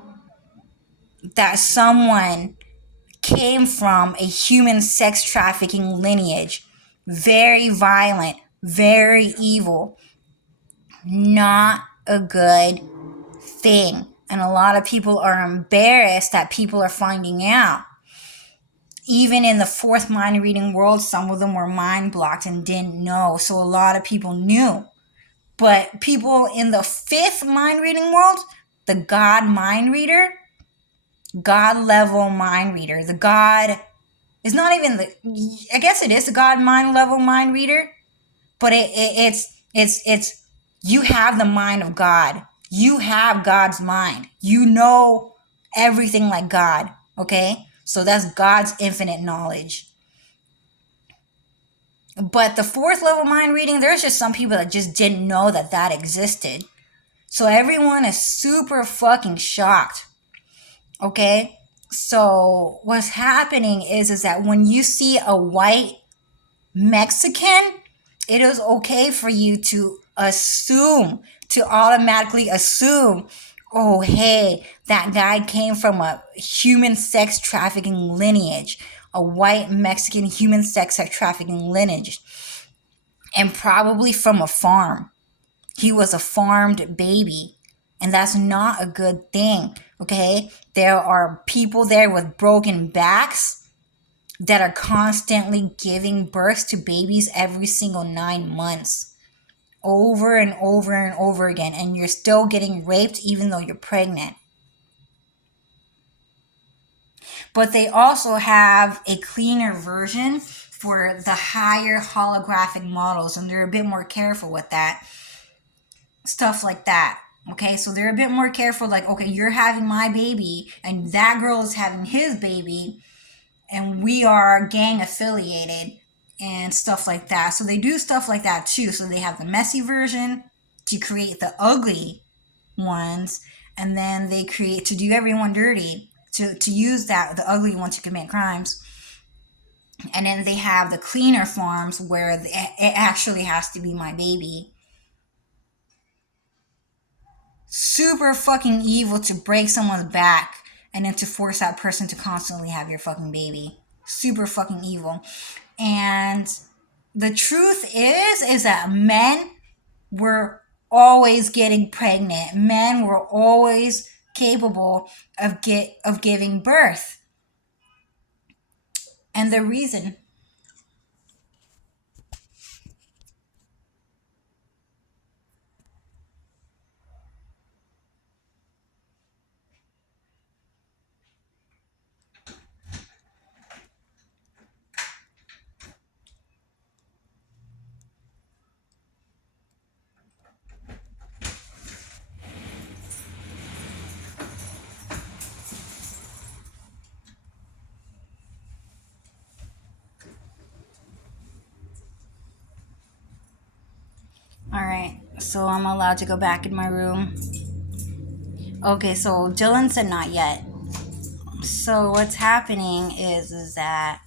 that someone came from a human sex trafficking lineage. Very violent, very evil. Not a good thing. And a lot of people are embarrassed that people are finding out. Even in the fourth mind reading world, some of them were mind blocked and didn't know. So a lot of people knew. But people in the fifth mind reading world, the God mind reader, God level mind reader, the God is not even I guess it is a God mind level mind reader, but it's you have the mind of God. You have God's mind. You know everything like God, okay? So that's God's infinite knowledge. But the fourth level mind reading, there's just some people that just didn't know that that existed. So everyone is super fucking shocked, okay? So what's happening is that when you see a white Mexican, it is okay for you to automatically assume, oh, hey, that guy came from a human sex trafficking lineage, a white Mexican human sex trafficking lineage, and probably from a farm. He was a farmed baby. And that's not a good thing, okay? There are people there with broken backs that are constantly giving birth to babies every single 9 months, over and over and over again, and you're still getting raped even though you're pregnant. But they also have a cleaner version for the higher holographic models, and they're a bit more careful with that. Stuff like that. Okay, so they're a bit more careful, like, okay, you're having my baby, and that girl is having his baby, and we are gang affiliated and stuff like that. So they do stuff like that too. So they have the messy version to create the ugly ones, and then they create to do everyone dirty, to use that the ugly one to commit crimes. And then they have the cleaner forms where it actually has to be my baby. Super fucking evil to break someone's back and then to force that person to constantly have your fucking baby. Super fucking evil. And the truth is that men were always getting pregnant. Men were always capable of giving birth. And the reason, all right, so I'm allowed to go back in my room. Okay, so Dylan said not yet. So what's happening is that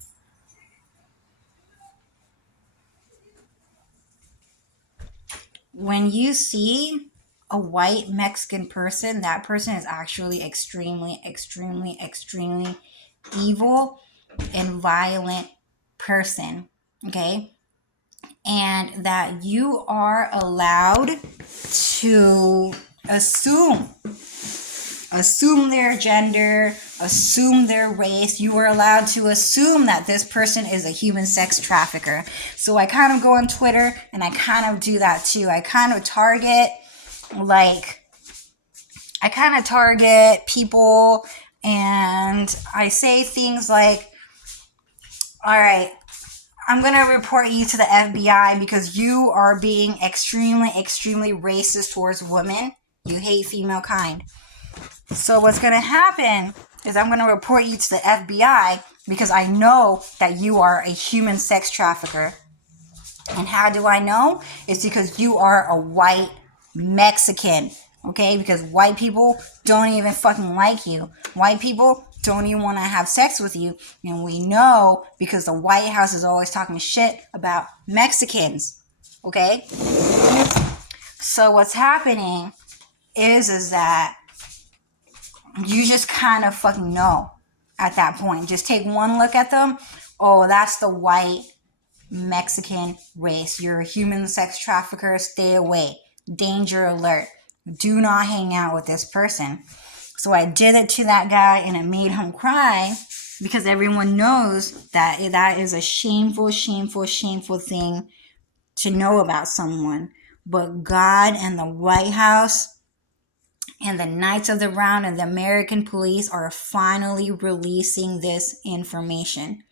when you see a white Mexican person, that person is actually extremely, extremely, extremely evil and violent person. Okay? And that you are allowed to assume their gender, assume their race. You are allowed to assume that this person is a human sex trafficker. So I kind of go on Twitter and I kind of do that too. I kind of target people, and I say things like, all right, I'm going to report you to the FBI because you are being extremely, extremely racist towards women. You hate female kind. So what's going to happen is I'm going to report you to the FBI because I know that you are a human sex trafficker. And how do I know? It's because you are a white Mexican. Okay? Because white people don't even fucking like you. White people don't even want to have sex with you. And we know because the White House is always talking shit about Mexicans. Okay? So what's happening is that you just kind of fucking know at that point. Just take one look at them. Oh, that's the white Mexican race. You're a human sex trafficker. Stay away. Danger alert. Do not hang out with this person. So I did it to that guy and it made him cry because everyone knows that that is a shameful, shameful, shameful thing to know about someone. But God and the White House and the Knights of the Round and the American police are finally releasing this information.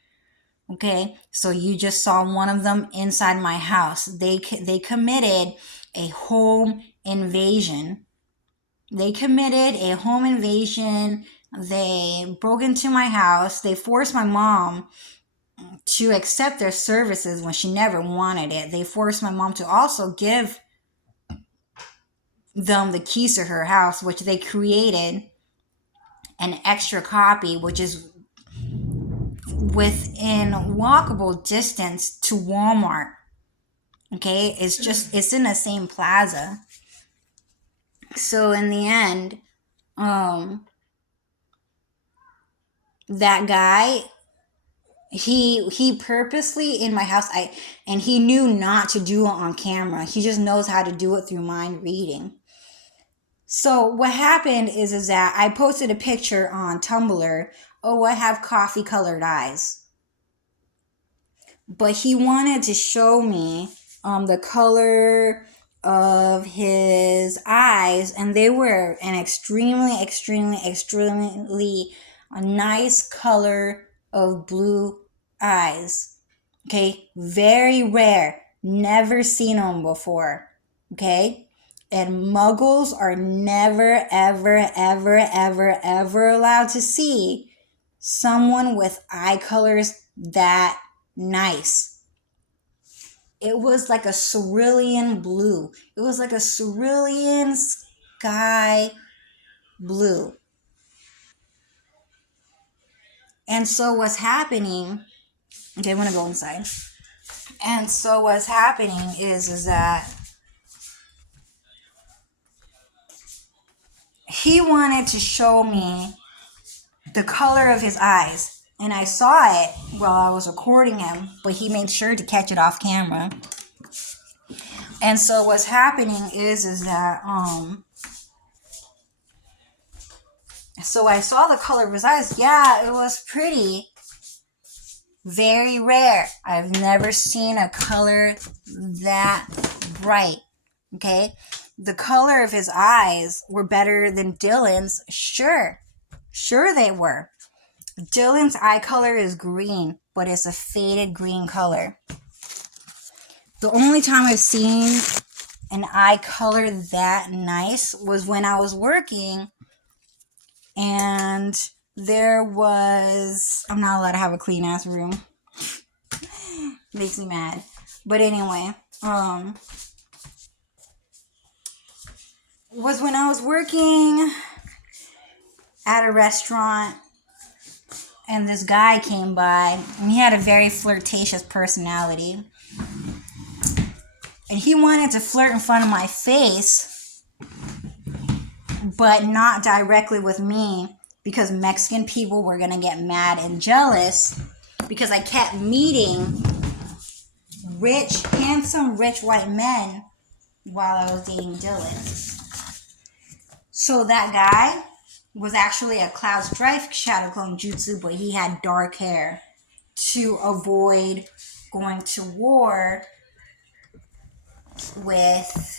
Okay, so you just saw one of them inside my house. They committed a home invasion. They broke into my house. They forced my mom to accept their services when she never wanted it. They forced my mom to also give them the keys to her house, which they created an extra copy, which is within walkable distance to Walmart. Okay, it's in the same plaza. So in the end, that guy He purposely in my house, and he knew not to do it on camera. He just knows how to do it through mind reading. So what happened is that I posted a picture on Tumblr. Oh, I have coffee colored eyes. But he wanted to show me the color of his eyes, and they were an extremely a nice color of blue eyes. Okay, very rare, never seen them before. Okay, and muggles are never ever allowed to see someone with eye colors that nice. It was like a cerulean blue. It was like a cerulean sky blue. And so what's happening, okay, I'm gonna go inside. And so what's happening is that he wanted to show me the color of his eyes. And I saw it while I was recording him, but he made sure to catch it off camera. And so what's happening is that so I saw the color of his eyes. Yeah, it was pretty. Very rare. I've never seen a color that bright. Okay? The color of his eyes were better than Dylan's. Sure they were. Dylan's eye color is green, but it's a faded green color. The only time I've seen an eye color that nice was when I was working, and there was, I'm not allowed to have a clean ass room. Makes me mad. But anyway, was when I was working at a restaurant, and this guy came by, and he had a very flirtatious personality. And he wanted to flirt in front of my face, but not directly with me, because Mexican people were going to get mad and jealous because I kept meeting handsome, rich white men while I was dating Dylan. So that guy was actually a Cloud Strife Shadow Clone Jutsu, but he had dark hair to avoid going to war with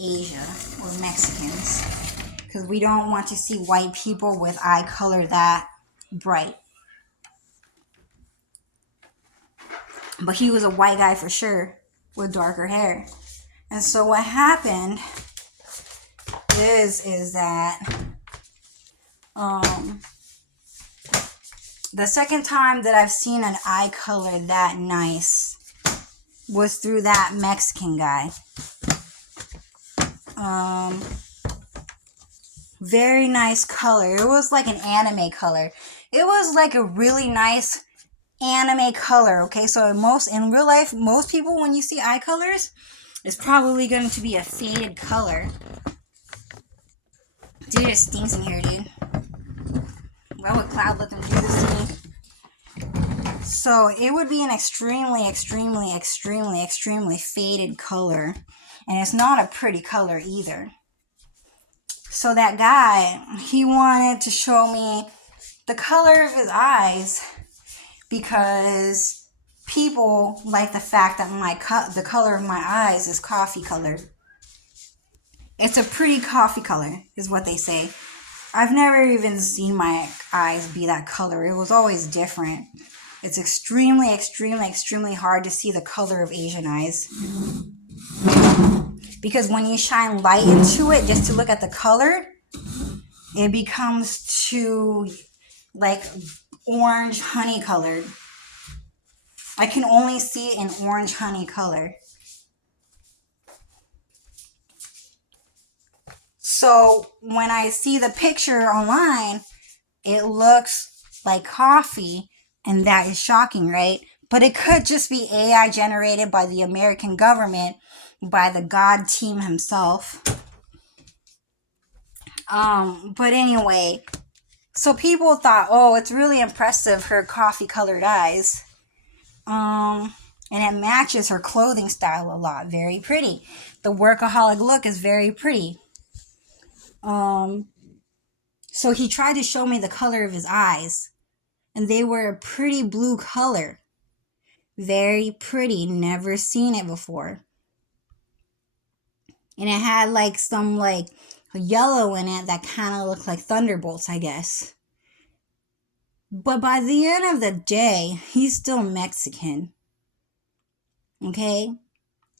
Asia or Mexicans, because we don't want to see white people with eye color that bright. But he was a white guy for sure with darker hair. And so what happened is that the second time that I've seen an eye color that nice was through that Mexican guy. Very nice color. It was like an anime color. It was like a really nice anime color. Okay, so in real life, most people, when you see eye colors, it's probably going to be a faded color. Dude, it stinks in here, dude. Why would Cloud let them do this to me? So it would be an extremely faded color. And it's not a pretty color either. So that guy, he wanted to show me the color of his eyes because people like the fact that the color of my eyes is coffee colored. It's a pretty coffee color, is what they say. I've never even seen my eyes be that color. It was always different. It's extremely hard to see the color of Asian eyes. Because when you shine light into it just to look at the color, it becomes too like orange honey colored. I can only see it in orange honey color. So when I see the picture online, it looks like coffee, and that is shocking, right? But it could just be AI generated by the American government, by the God team himself. But anyway, so people thought, oh, it's really impressive, her coffee colored eyes. And it matches her clothing style a lot. Very pretty. The workaholic look is very pretty. So he tried to show me the color of his eyes, and they were a pretty blue color. Very pretty. Never seen it before. And it had like some like yellow in it that kind of looked like thunderbolts, I guess. But by the end of the day, he's still Mexican. Okay?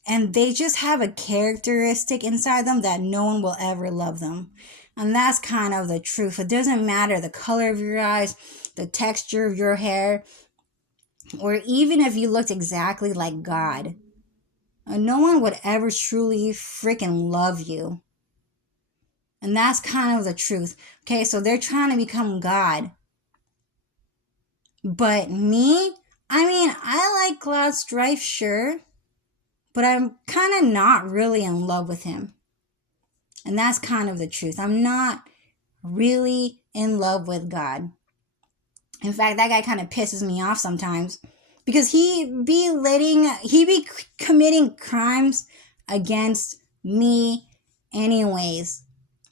And they just have a characteristic inside them that no one will ever love them. And that's kind of the truth. It doesn't matter the color of your eyes, the texture of your hair, or even if you looked exactly like God. No one would ever truly freaking love you. And that's kind of the truth. Okay, so they're trying to become God. But me, I mean, I like Cloud Strife, sure. But I'm kind of not really in love with him. And that's kind of the truth. I'm not really in love with God. In fact, that guy kind of pisses me off sometimes because he be committing crimes against me anyways.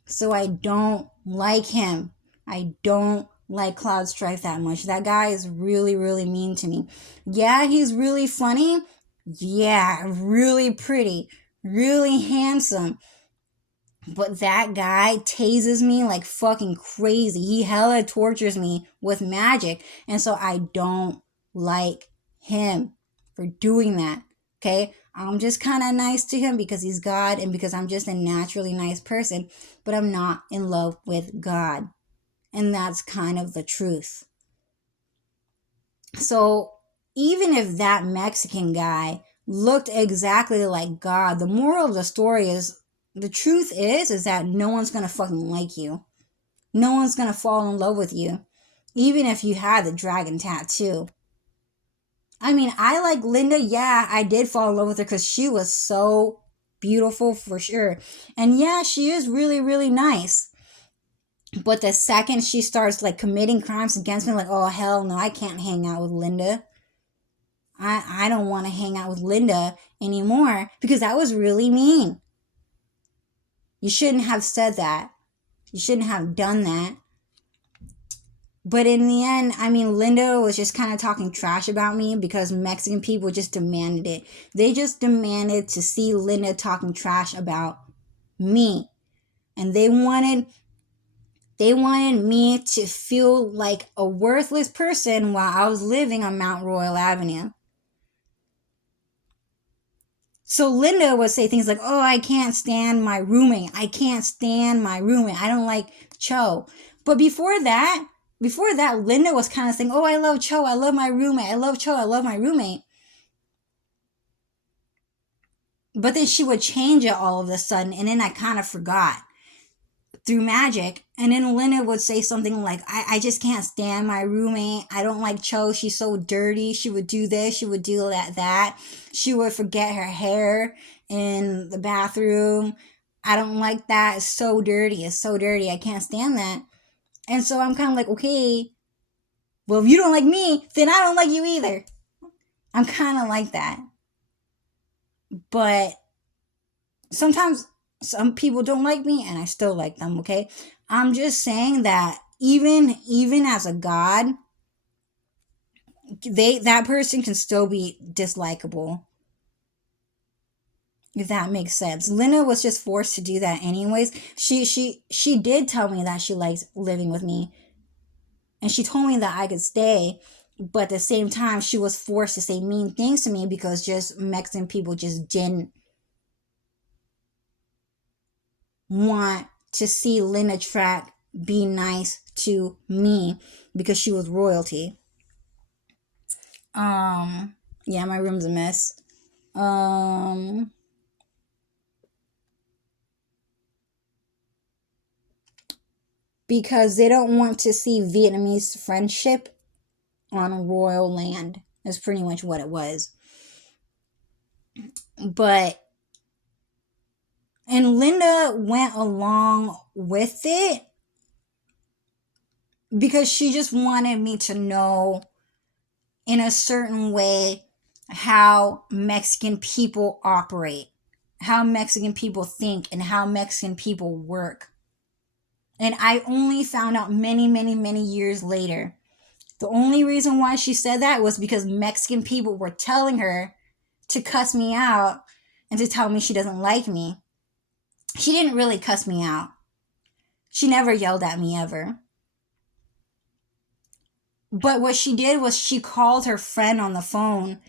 So I don't like him. I don't like Cloud Strife that much. That guy is really, really mean to me. Yeah, he's really funny. Yeah, really pretty, really handsome. But that guy tases me like fucking crazy. He hella tortures me with magic. And so I don't like him for doing that. Okay? I'm just kind of nice to him because he's God and because I'm just a naturally nice person. But I'm not in love with God. And that's kind of the truth. So even if that Mexican guy looked exactly like God, the moral of the story is the truth is that no one's gonna fucking like you. No one's gonna fall in love with you. Even if you had the dragon tattoo. I mean, I like Linda. Yeah, I did fall in love with her because she was so beautiful for sure. And yeah, she is really, really nice. But the second she starts like committing crimes against me, like, oh hell no, I can't hang out with Linda. I don't want to hang out with Linda anymore because that was really mean. You shouldn't have said that. You shouldn't have done that. But in the end, I mean, Linda was just kind of talking trash about me because Mexican people just demanded it. They just demanded to see Linda talking trash about me. And they wanted me to feel like a worthless person while I was living on Mount Royal Avenue. So Linda would say things like, oh, I can't stand my roommate. I can't stand my roommate. I don't like Cho. But before that, Linda was kind of saying, oh, I love Cho. I love my roommate. I love Cho. I love my roommate. But then she would change it all of a sudden. And then I kind of forgot through magic. And then Linda would say something like, I just can't stand my roommate. I don't like Cho. She's so dirty. She would do this. She would do that. She would forget her hair in the bathroom. I don't like that. It's so dirty. It's so dirty. I can't stand that. And so I'm kind of like, okay, well, if you don't like me, then I don't like you either. I'm kind of like that. But sometimes some people don't like me and I still like them, okay? I'm just saying that even as a god, that person can still be dislikable. If that makes sense. Linda was just forced to do that anyways. She did tell me that she likes living with me. And she told me that I could stay, but at the same time she was forced to say mean things to me because just Mexican people just didn't want to see Linda Track be nice to me because she was royalty. Yeah, my room's a mess. Because they don't want to see Vietnamese friendship on royal land. That's pretty much what it was. But And Linda went along with it because she just wanted me to know in a certain way how Mexican people operate, how Mexican people think, and how Mexican people work. And I only found out many, many, many years later. The only reason why she said that was because Mexican people were telling her to cuss me out and to tell me she doesn't like me. She didn't really cuss me out. She never yelled at me ever. But what she did was she called her friend on the phone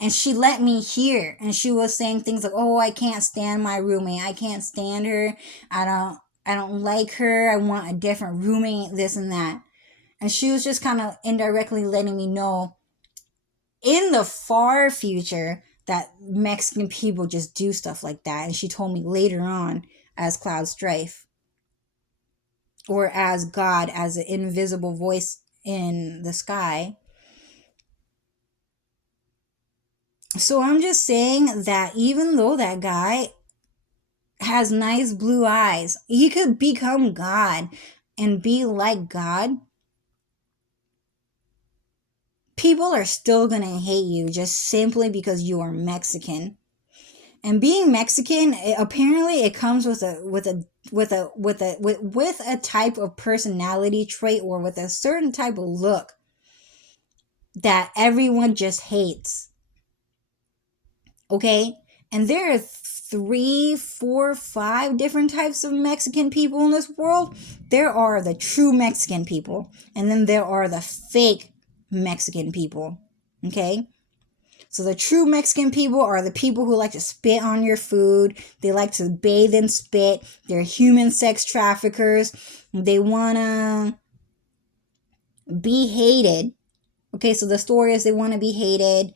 and she let me hear. And she was saying things like, "Oh, I can't stand my roommate. I can't stand her. I don't like her. I want a different roommate, this and that." And she was just kind of indirectly letting me know in the far future that Mexican people just do stuff like that. And she told me later on as Cloud Strife, or as God, as an invisible voice in the sky. So I'm just saying that even though that guy has nice blue eyes, he could become God and be like God. People are still going to hate you just simply because you are Mexican. And being Mexican, apparently it comes with a type of personality trait, or with a certain type of look that everyone just hates. Okay? And there are 3, 4, 5 different types of Mexican people in this world. There are the true Mexican people, and then there are the fake Mexican people. Okay? So the true Mexican people are the people who like to spit on your food. They like to bathe in spit. They're human sex traffickers. They want to be hated. Okay, so the story is they want to be hated.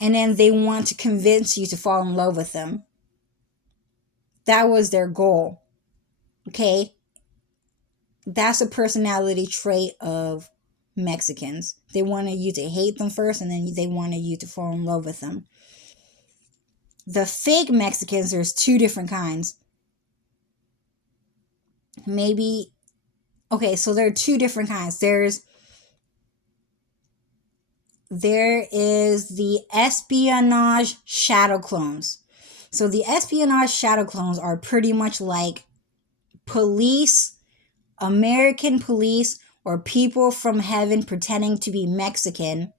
And then they want to convince you to fall in love with them. That was their goal. Okay? That's a personality trait of Mexicans. They wanted you to hate them first, and then they wanted you to fall in love with them. The fake Mexicans, there's 2 different kinds. Maybe, okay, so there are 2 different kinds. There is the espionage shadow clones. So the espionage shadow clones are pretty much like police, American police, or people from heaven pretending to be Mexican,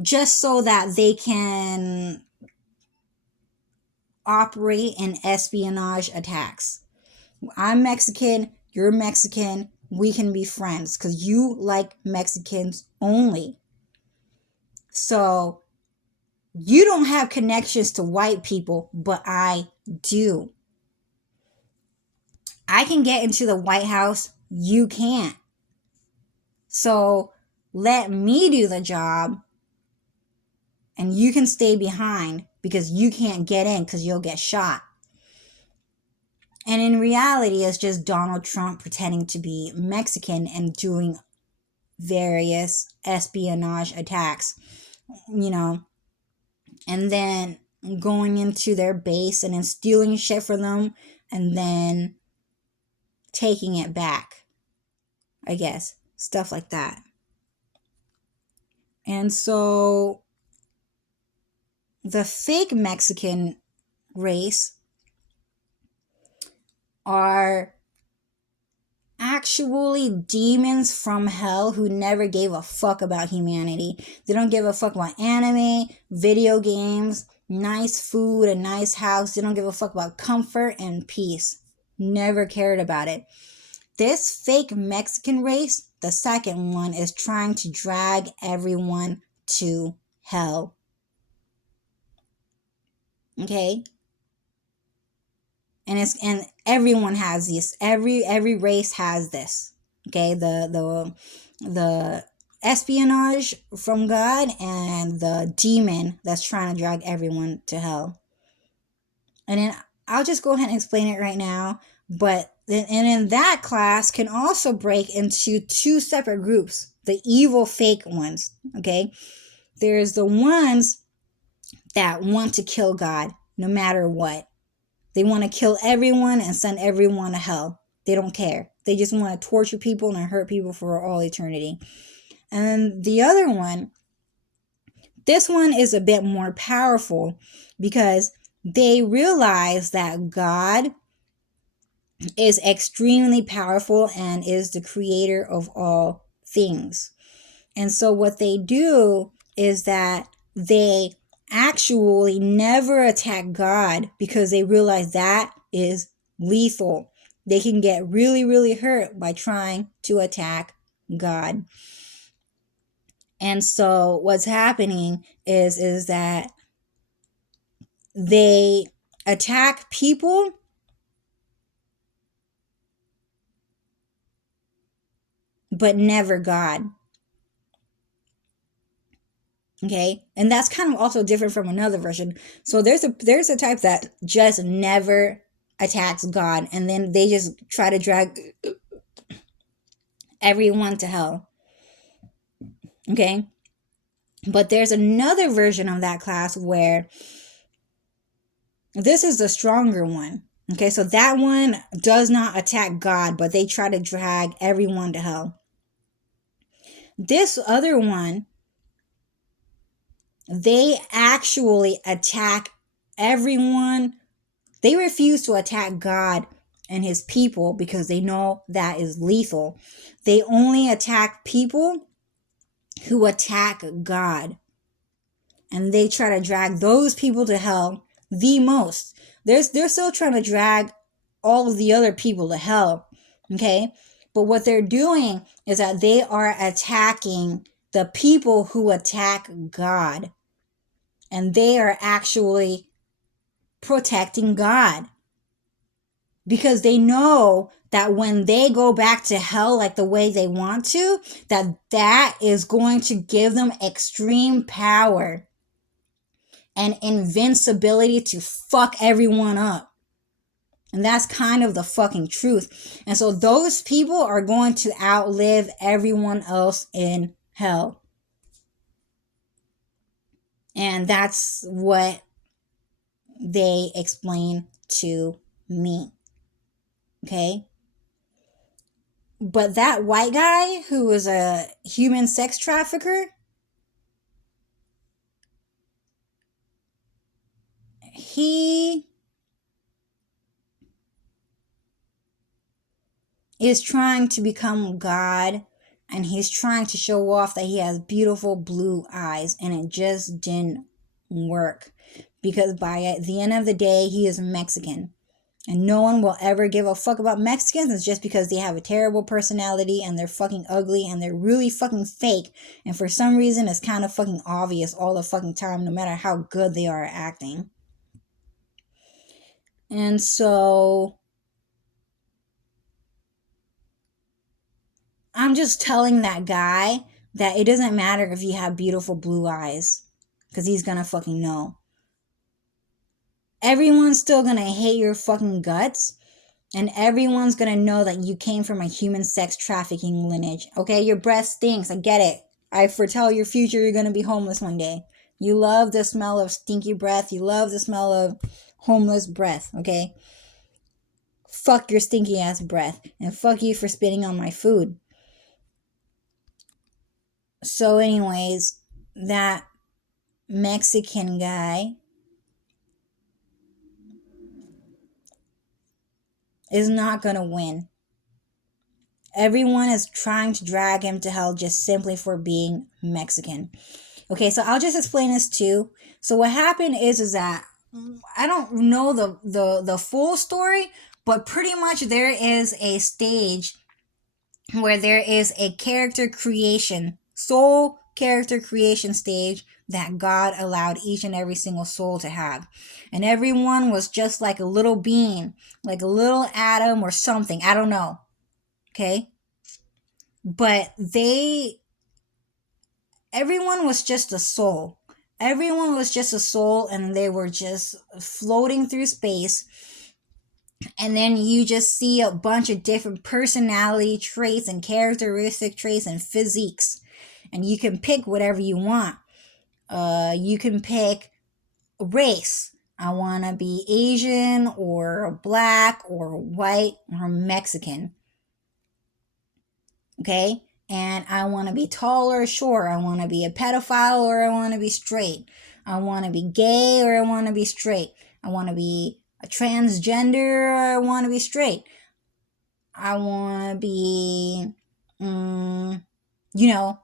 just so that they can operate in espionage attacks. I'm Mexican, you're Mexican, we can be friends because you like Mexicans only. So you don't have connections to white people, but I do. I can get into the White House, you can't. So let me do the job and you can stay behind because you can't get in because you'll get shot. And in reality, it's just Donald Trump pretending to be Mexican and doing various espionage attacks, and then going into their base and then stealing shit from them and then taking it back, I guess. Stuff like that. And so the fake Mexican race are actually demons from hell who never gave a fuck about humanity. They don't give a fuck about anime, video games, nice food, a nice house. They don't give a fuck about comfort and peace. Never cared about it. This fake Mexican race, the second one, is trying to drag everyone to hell. Okay? And everyone has this. Every race has this. Okay? The espionage from God and the demon that's trying to drag everyone to hell. And then I'll just go ahead and explain it right now. But then, and in that class can also break into 2 separate groups. The evil fake ones. Okay? There's the ones that want to kill God no matter what. They want to kill everyone and send everyone to hell. They don't care. They just want to torture people and hurt people for all eternity. And then the other one, this one is a bit more powerful because they realize that God is extremely powerful and is the creator of all things. And so what they do is that they actually never attack God because they realize that is lethal. They can get really, really hurt by trying to attack God. And so what's happening is that they attack people, but never God. Okay, and that's kind of also different from another version. So there's a type that just never attacks God, and then they just try to drag everyone to hell. Okay, but there's another version of that class where this is the stronger one. Okay, so that one does not attack God, but they try to drag everyone to hell. This other one, they actually attack everyone. They refuse to attack God and his people because they know that is lethal. They only attack people who attack God. And they try to drag those people to hell the most. They're still trying to drag all of the other people to hell. Okay? But what they're doing is that they are attacking the people who attack God. And they are actually protecting God. Because they know that when they go back to hell like the way they want to, that is going to give them extreme power and invincibility to fuck everyone up. And that's kind of the fucking truth. And so those people are going to outlive everyone else in hell. And that's what they explain to me. Okay? But that white guy who was a human sex trafficker, he is trying to become God, and he's trying to show off that he has beautiful blue eyes, and it just didn't work because by the end of the day, he is Mexican. And no one will ever give a fuck about Mexicans. It's just because they have a terrible personality and they're fucking ugly and they're really fucking fake. And for some reason, it's kind of fucking obvious all the fucking time, no matter how good they are at acting. And so I'm just telling that guy that it doesn't matter if you have beautiful blue eyes, because he's gonna fucking know. Everyone's still gonna hate your fucking guts, and everyone's gonna know that you came from a human sex trafficking lineage. Okay, your breath stinks. I get it. I foretell your future. You're gonna be homeless one day. You love the smell of stinky breath. You love the smell of homeless breath. Okay. Fuck your stinky ass breath, and fuck you for spitting on my food. So, anyways, that Mexican guy is not gonna win. Everyone is trying to drag him to hell just simply for being Mexican. Okay, so I'll just explain this too. So what happened is that I don't know the full story, but pretty much there is a stage where there is a character creation, soul character creation stage that God allowed each and every single soul to have. And everyone was just like a little being, like a little atom or something. I don't know. Okay? But everyone was just a soul. Everyone was just a soul, and they were just floating through space. And then you just see a bunch of different personality traits and characteristic traits and physiques. And you can pick whatever you want. You can pick race. I want to be Asian or black or white or Mexican. Okay? And I want to be tall or short. I want to be a pedophile or I want to be straight. I want to be gay or I want to be straight. I want to be a transgender or I want to be straight. I want to be,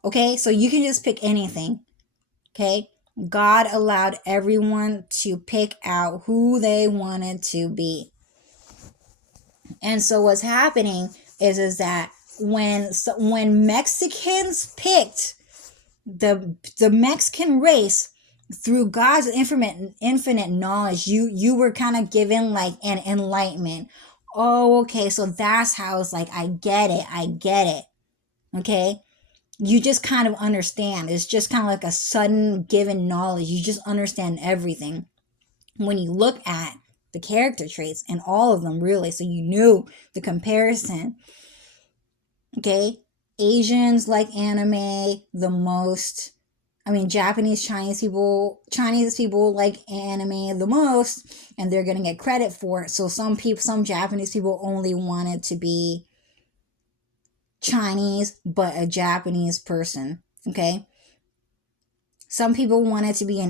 okay? So you can just pick anything. Okay? God allowed everyone to pick out who they wanted to be. And so what's happening is that when Mexicans picked the Mexican race through God's infinite knowledge, you were kind of given like an enlightenment. Oh, okay, so that's how it's like, I get it. Okay? You just kind of understand. It's just kind of like a sudden given knowledge. You just understand everything when you look at the character traits and all of them, really. So you knew the comparison. Okay? Asians like anime the most. I mean, Chinese people like anime the most, and they're gonna get credit for it. So some Japanese people only wanted to be Chinese, but a Japanese person. Okay? Some people wanted to be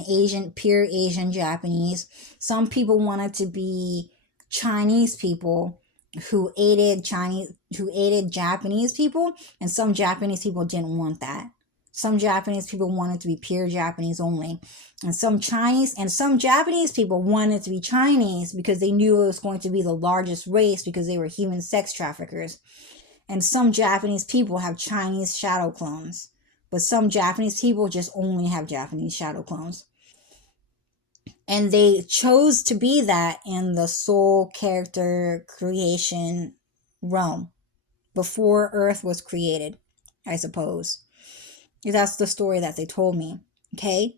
pure Asian Japanese. Some people wanted to be Chinese people who aided Japanese people, and some Japanese people didn't want that. Some Japanese people wanted to be pure Japanese only. And some Japanese people wanted to be Chinese because they knew it was going to be the largest race because they were human sex traffickers. And some Japanese people have Chinese shadow clones. But some Japanese people just only have Japanese shadow clones. And they chose to be that in the soul character creation realm before Earth was created, I suppose. That's the story that they told me. Okay?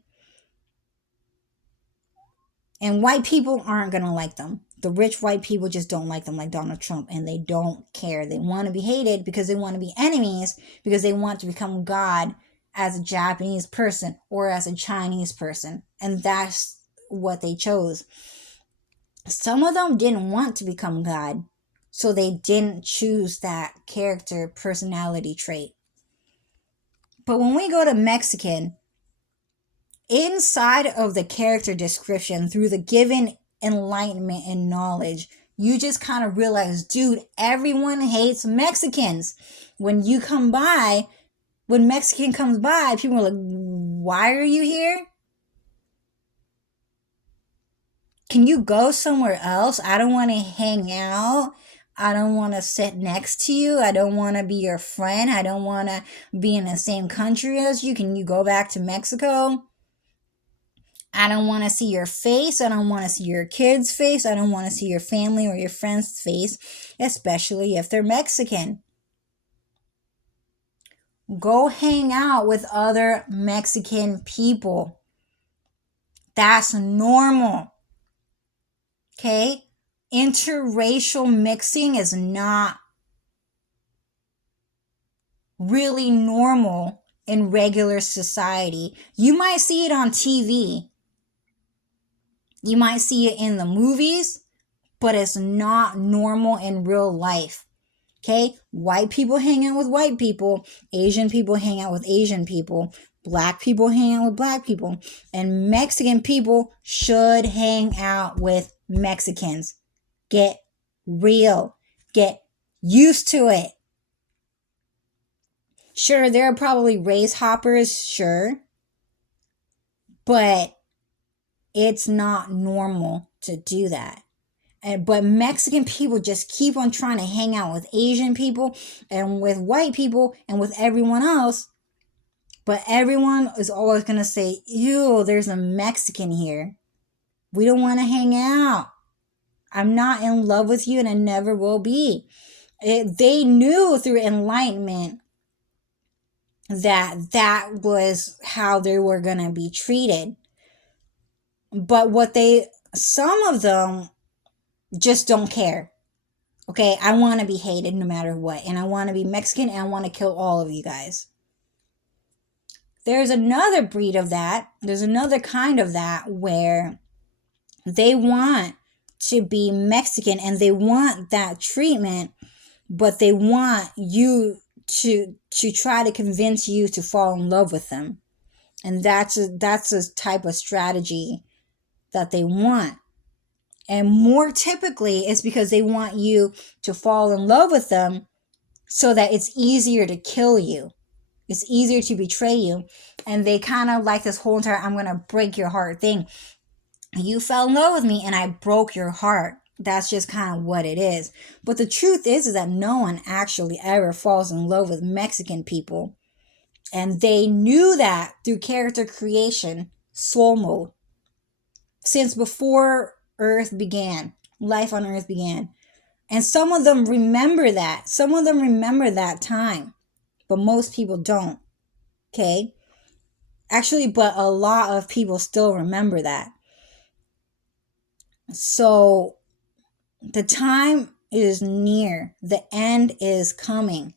And white people aren't going to like them. The rich white people just don't like them, like Donald Trump, and they don't care. They want to be hated because they want to be enemies, because they want to become God as a Japanese person or as a Chinese person. And that's what they chose. Some of them didn't want to become God, so they didn't choose that character personality trait. But when we go to Mexican, inside of the character description, through the given enlightenment and knowledge, you just kind of realize, dude, everyone hates Mexicans. When Mexican comes by, people are like, why are you here? Can you go somewhere else? I don't want to hang out. I don't want to sit next to you. I don't want to be your friend. I don't want to be in the same country as you. Can you go back to Mexico? I don't want to see your face. I don't want to see your kids' face. I don't want to see your family or your friends' face, especially if they're Mexican. Go hang out with other Mexican people. That's normal. Okay? Interracial mixing is not really normal in regular society. You might see it on TV. You might see it in the movies, but it's not normal in real life. Okay? White people hang out with white people. Asian people hang out with Asian people. Black people hang out with black people. And Mexican people should hang out with Mexicans. Get real. Get used to it. Sure, there are probably race hoppers, sure. But it's not normal to do that. But Mexican people just keep on trying to hang out with Asian people and with white people and with everyone else. But everyone is always going to say, ew, there's a Mexican here. We don't want to hang out. I'm not in love with you and I never will be. They knew through enlightenment that was how they were going to be treated. But some of them just don't care. Okay, I want to be hated no matter what. And I want to be Mexican and I want to kill all of you guys. There's another breed of that. There's another kind of that where They want to be Mexican and they want that treatment, but they want you to try to convince you to fall in love with them. And that's a type of strategy that they want. And more typically, it's because they want you to fall in love with them so that it's easier to kill you. It's easier to betray you. And they kind of like this whole entire I'm going to break your heart thing. You fell in love with me and I broke your heart. That's just kind of what it is. But the truth is that no one actually ever falls in love with Mexican people. And they knew that through character creation, soul mode. Since before Earth began, life on Earth began. And some of them remember that. Some of them remember that time. But most people don't. Okay? Actually, but a lot of people still remember that. So the time is near. The end is coming.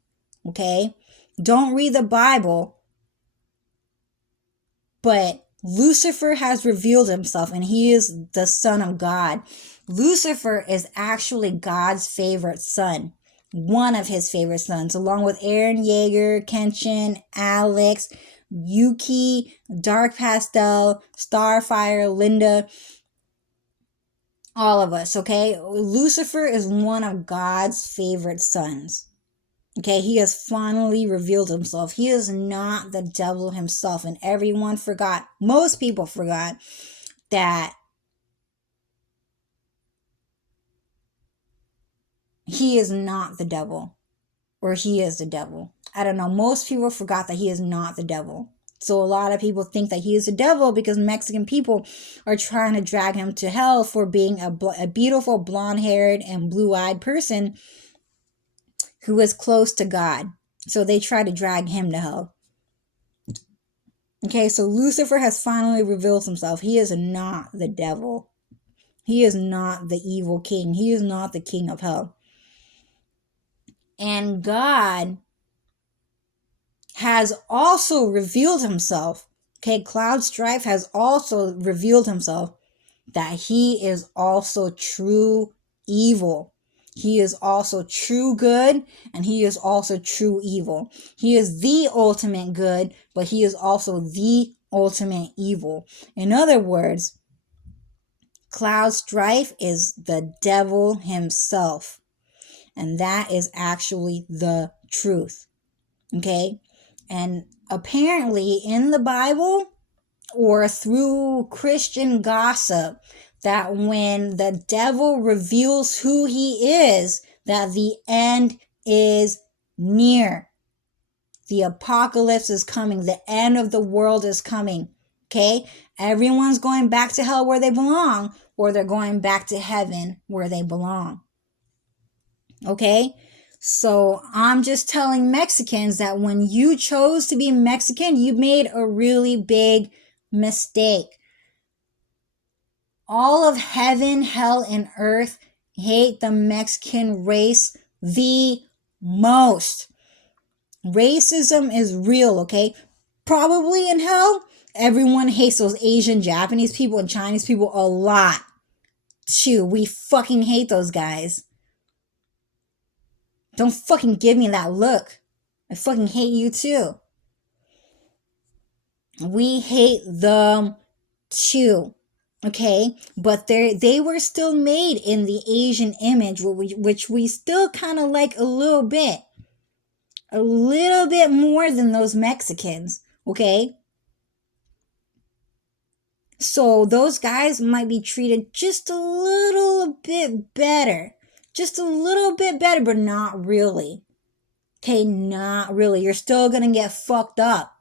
Okay? Don't read the Bible. But Lucifer has revealed himself and he is the son of God. Lucifer is actually God's favorite son. One of his favorite sons, along with Eren Yeager, Kenshin, Alex, Yuki, Dark Pastel, Starfire, Linda, all of us, okay? Lucifer is one of God's favorite sons. Okay, he has finally revealed himself. He is not the devil himself. And everyone forgot, most people forgot, that he is not the devil. Or he is the devil. I don't know. Most people forgot that he is not the devil. So a lot of people think that he is the devil because Mexican people are trying to drag him to hell for being a beautiful blonde-haired and blue-eyed person who is close to God. So they try to drag him to hell. Okay, so Lucifer has finally revealed himself. He is not the devil. He is not the evil king. He is not the king of hell. And God has also revealed himself. Okay, Cloud Strife has also revealed himself that he is also true evil. He is also true good, and he is also true evil. He is the ultimate good, but he is also the ultimate evil. In other words, Cloud Strife is the devil himself. And that is actually the truth. Okay? And apparently in the Bible or through Christian gossip, that when the devil reveals who he is, that the end is near. The apocalypse is coming. The end of the world is coming. Okay? Everyone's going back to hell where they belong, or they're going back to heaven where they belong. Okay? So I'm just telling Mexicans that when you chose to be Mexican, you made a really big mistake. All of heaven, hell, and earth hate the Mexican race the most. Racism is real, okay? Probably in hell, everyone hates those Asian, Japanese people, and Chinese people a lot. Too. We fucking hate those guys. Don't fucking give me that look. I fucking hate you too. We hate them too. Okay? But they were still made in the Asian image, which we still kind of like a little bit. A little bit more than those Mexicans. Okay? So those guys might be treated just a little bit better. Just a little bit better, but not really. Okay, not really. You're still gonna get fucked up.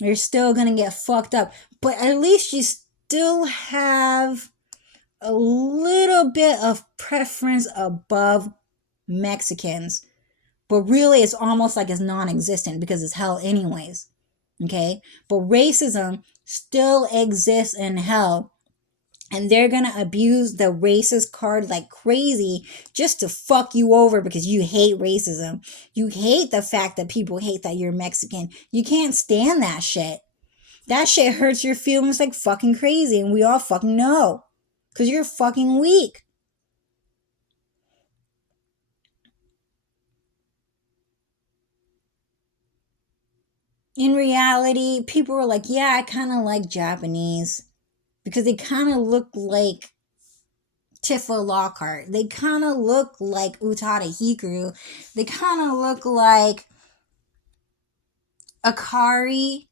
You're still gonna get fucked up. But at least you still have a little bit of preference above Mexicans. But really, it's almost like it's non-existent because it's hell anyways. Okay? But racism still exists in hell. And they're going to abuse the racist card like crazy just to fuck you over because you hate racism. You hate the fact that people hate that you're Mexican. You can't stand that shit. That shit hurts your feelings like fucking crazy. And we all fucking know. Because you're fucking weak. In reality, people were like, yeah, I kind of like Japanese because they kind of look like Tifa Lockhart. They kind of look like Utada Hikaru. They kind of look like Akari.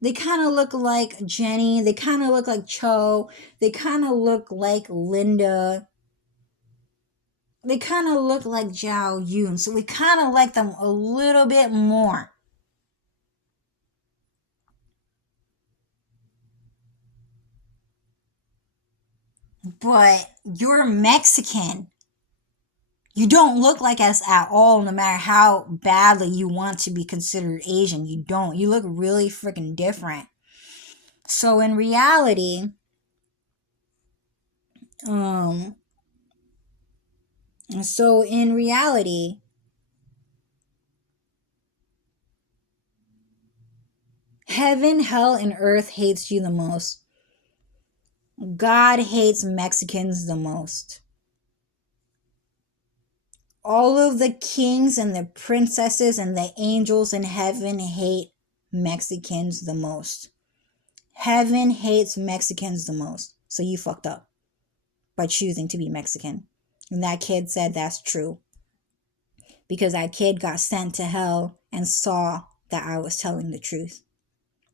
They kind of look like Jenny. They kind of look like Cho. They kind of look like Linda. They kind of look like Zhao Yun. So we kind of like them a little bit more. But you're Mexican. You don't look like us at all, no matter how badly you want to be considered Asian. You don't. You look really freaking different. So in reality, um, so in reality, heaven, hell, and earth hates you the most. God hates Mexicans the most. All of the kings and the princesses and the angels in heaven hate Mexicans the most. Heaven hates Mexicans the most. So you fucked up by choosing to be Mexican. And that kid said that's true. Because that kid got sent to hell and saw that I was telling the truth.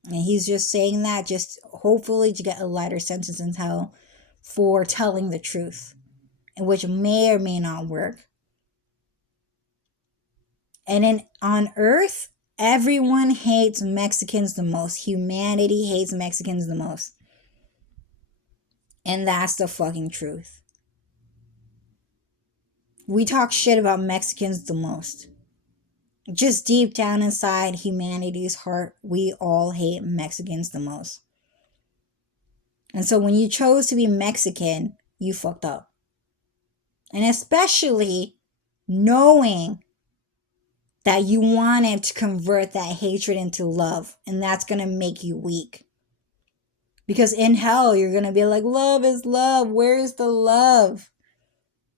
And he's just saying that just hopefully to get a lighter sentence in hell for telling the truth, which may or may not work. And then on earth, everyone hates Mexicans the most. Humanity hates Mexicans the most. And that's the fucking truth. We talk shit about Mexicans the most. Just deep down inside humanity's heart, we all hate Mexicans the most. And so when you chose to be Mexican, you fucked up. And especially knowing that you wanted to convert that hatred into love, and that's going to make you weak. Because in hell, you're going to be like, love is love. Where's the love?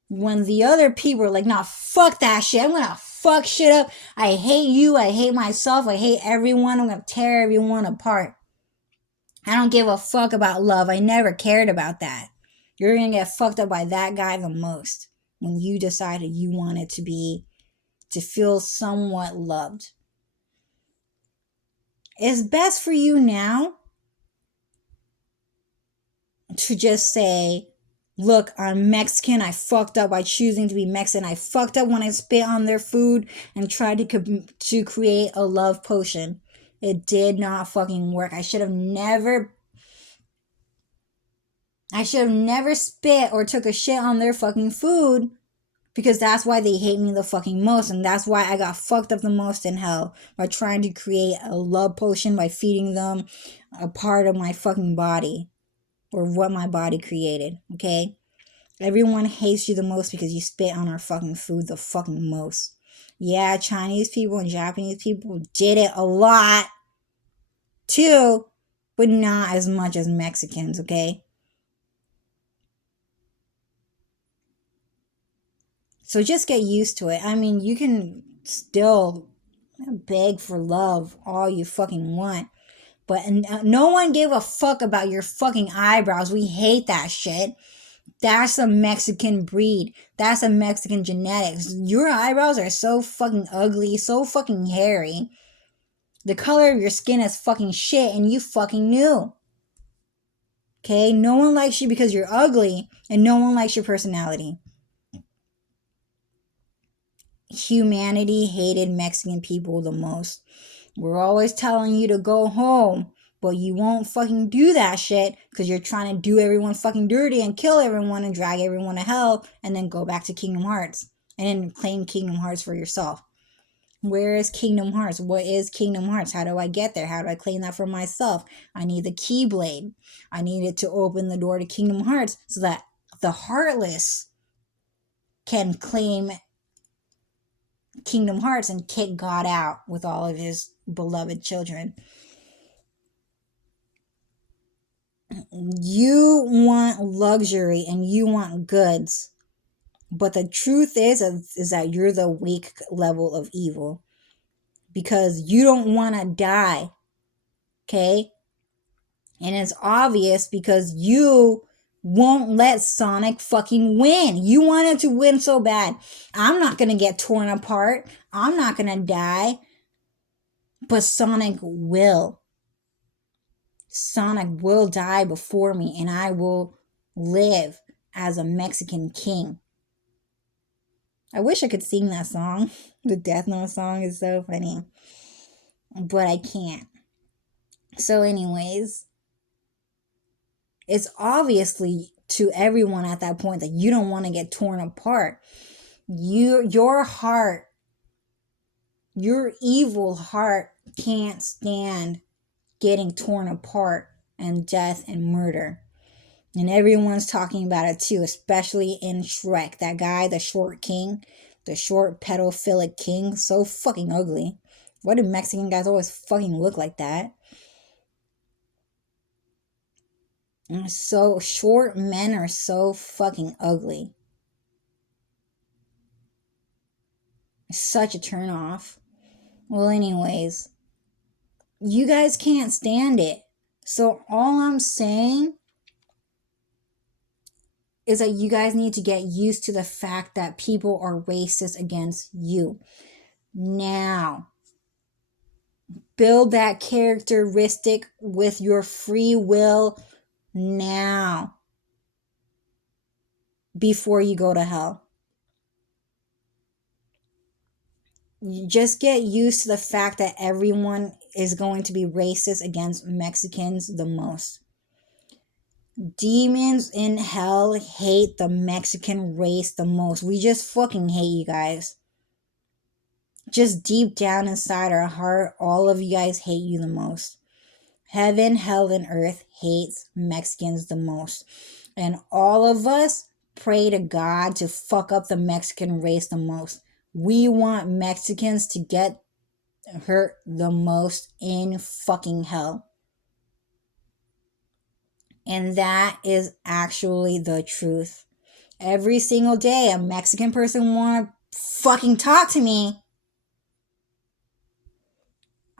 When the other people are like, nah, fuck that shit. I'm going to fuck shit up. I hate you. I hate myself. I hate everyone. I'm going to tear everyone apart. I don't give a fuck about love. I never cared about that. You're going to get fucked up by that guy the most when you decided you wanted to feel somewhat loved. It's best for you now to just say, look, I'm Mexican. I fucked up by choosing to be Mexican. I fucked up when I spit on their food and tried to create a love potion. It did not fucking work. I should have never spit or took a shit on their fucking food, because that's why they hate me the fucking most, and that's why I got fucked up the most in hell by trying to create a love potion by feeding them a part of my fucking body or what my body created, okay? Everyone hates you the most because you spit on our fucking food the fucking most. Yeah, Chinese people and Japanese people did it a lot too, but not as much as Mexicans, okay? So just get used to it. I mean, you can still beg for love all you fucking want, but no one gave a fuck about your fucking eyebrows. We hate that shit. That's a Mexican breed. That's a Mexican genetics. Your eyebrows are so fucking ugly, so fucking hairy. The color of your skin is fucking shit, and you fucking knew. Okay? No one likes you because you're ugly, and no one likes your personality. Humanity hated Mexican people the most. We're always telling you to go home, but you won't fucking do that shit because you're trying to do everyone fucking dirty and kill everyone and drag everyone to hell and then go back to Kingdom Hearts and then claim Kingdom Hearts for yourself. Where is Kingdom Hearts? What is Kingdom Hearts? How do I get there? How do I claim that for myself? I need the Keyblade. I need it to open the door to Kingdom Hearts so that the Heartless can claim Kingdom Hearts and kick God out with all of his beloved children. You want luxury and you want goods. But the truth is that you're the weak level of evil. Because you don't want to die. Okay? And it's obvious because you won't let Sonic fucking win. You want him to win so bad. I'm not going to get torn apart. I'm not going to die. But Sonic will. Sonic will die before me, and I will live as a Mexican king. I wish I could sing that song. The Death Note song is so funny. But I can't. So anyways, it's obviously to everyone at that point that you don't want to get torn apart. Your heart, your evil heart can't stand getting torn apart and death and murder. And everyone's talking about it too, especially in Shrek. That guy, the short king, the short pedophilic king, so fucking ugly. Why do Mexican guys always fucking look like that? So short men are so fucking ugly. It's such a turn off. Well, anyways, you guys can't stand it. So all I'm saying is that you guys need to get used to the fact that people are racist against you. Now, build that characteristic with your free will now before you go to hell. You just get used to the fact that everyone is going to be racist against Mexicans the most. Demons in hell hate the Mexican race the most. We just fucking hate you guys. Just deep down inside our heart, all of you guys hate you the most. Heaven, hell, and earth hates Mexicans the most. And all of us pray to God to fuck up the Mexican race the most. We want Mexicans to get hurt the most in fucking hell. And that is actually the truth. Every single day, a Mexican person want to fucking talk to me.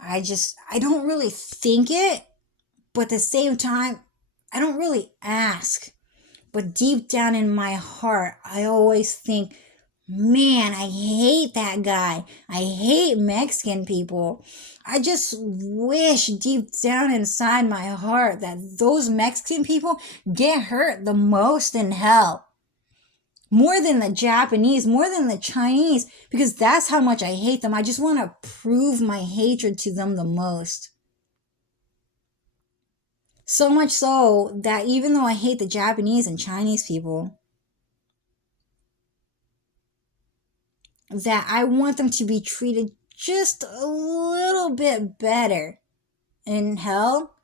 I don't really think it, but at the same time, I don't really ask. But deep down in my heart, I always think, man, I hate that guy. I hate Mexican people. I just wish deep down inside my heart that those Mexican people get hurt the most in hell. More than the Japanese, more than the Chinese, because that's how much I hate them. I just want to prove my hatred to them the most. So much so that even though I hate the Japanese and Chinese people, that I want them to be treated just a little bit better in hell,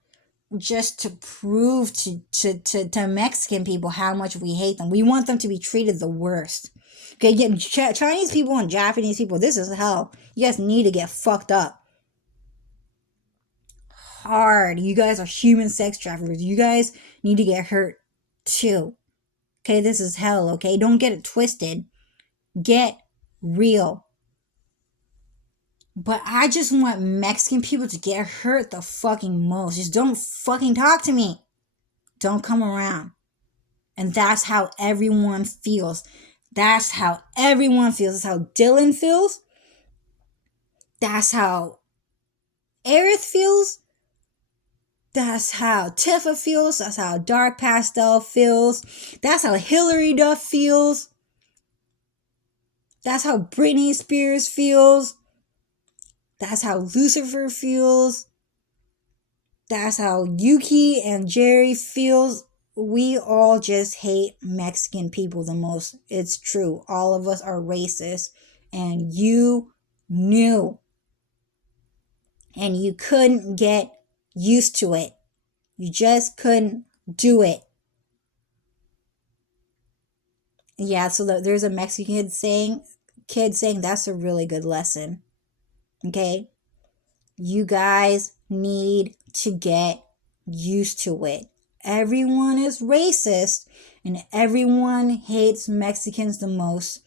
just to prove to Mexican people how much we hate them. We want them to be treated the worst. Okay, Chinese people and Japanese people, this is hell. You guys need to get fucked up. Hard. You guys are human sex traffickers. You guys need to get hurt too. Okay, this is hell, okay? Don't get it twisted. Get real. But I just want Mexican people to get hurt the fucking most. Just don't fucking talk to me. Don't come around. And that's how everyone feels. That's how everyone feels. That's how Dylan feels. That's how Aerith feels. That's how Tifa feels. That's how Dark Pastel feels. That's how Hilary Duff feels. That's how Britney Spears feels. That's how Lucifer feels. That's how Yuki and Jerry feels. We all just hate Mexican people the most. It's true. All of us are racist. And you knew. And you couldn't get used to it. You just couldn't do it. Yeah, so there's a Mexican kid saying that's a really good lesson. Okay? You guys need to get used to it. everyone is racist and everyone hates Mexicans the most.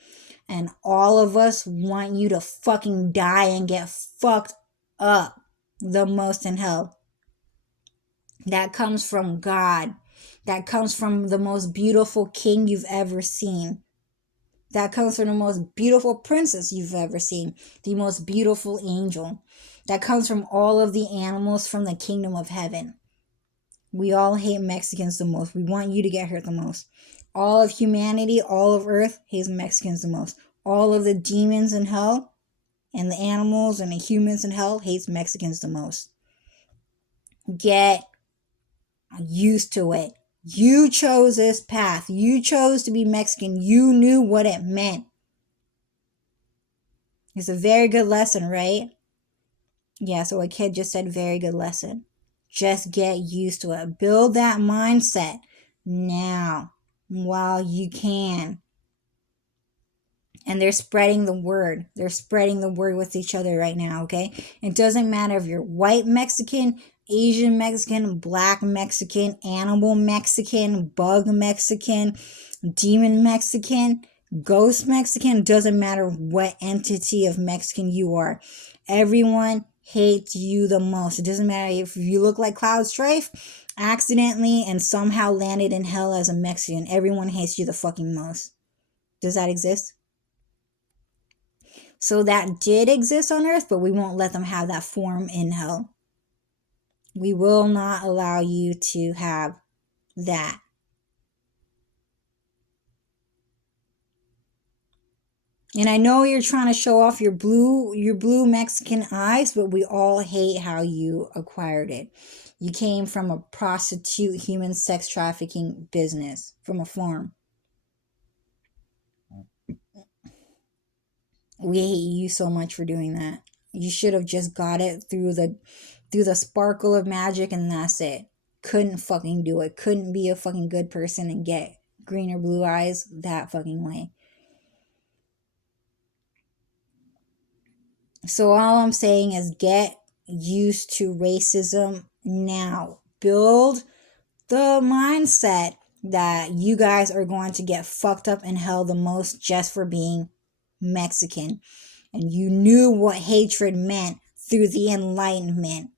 And all of us want you to fucking die and get fucked up the most in hell. That comes from God. That comes from the most beautiful king you've ever seen. That comes from the most beautiful princess you've ever seen. The most beautiful angel. That comes from all of the animals from the kingdom of heaven. We all hate Mexicans the most. We want you to get hurt the most. All of humanity, all of earth hates Mexicans the most. All of the demons in hell and the animals and the humans in hell hates Mexicans the most. Get used to it. You chose this path. You chose to be Mexican. You knew what it meant. It's a very good lesson, right? Yeah, so a kid just said very good lesson. Just get used to it. Build that mindset now while you can. And they're spreading the word. They're spreading the word with each other right now, okay? It doesn't matter if you're white Mexican, Asian Mexican, black Mexican, animal Mexican, bug Mexican, demon Mexican, ghost Mexican. It doesn't matter what entity of Mexican you are. Everyone hates you the most. It doesn't matter if you look like Cloud Strife accidentally and somehow landed in hell as a Mexican. Everyone hates you the fucking most. Does that exist? So that did exist on earth, but we won't let them have that form in hell. We will not allow you to have that. And I know you're trying to show off your blue Mexican eyes, but we all hate how you acquired it. You came from a prostitute, human sex trafficking business, from a farm. We hate you so much for doing that. You should have just got it through the sparkle of magic, and that's it. Couldn't fucking do it. Couldn't be a fucking good person and get green or blue eyes that fucking way. So all I'm saying is get used to racism now. Build the mindset that you guys are going to get fucked up in hell the most just for being Mexican. And you knew what hatred meant through the Enlightenment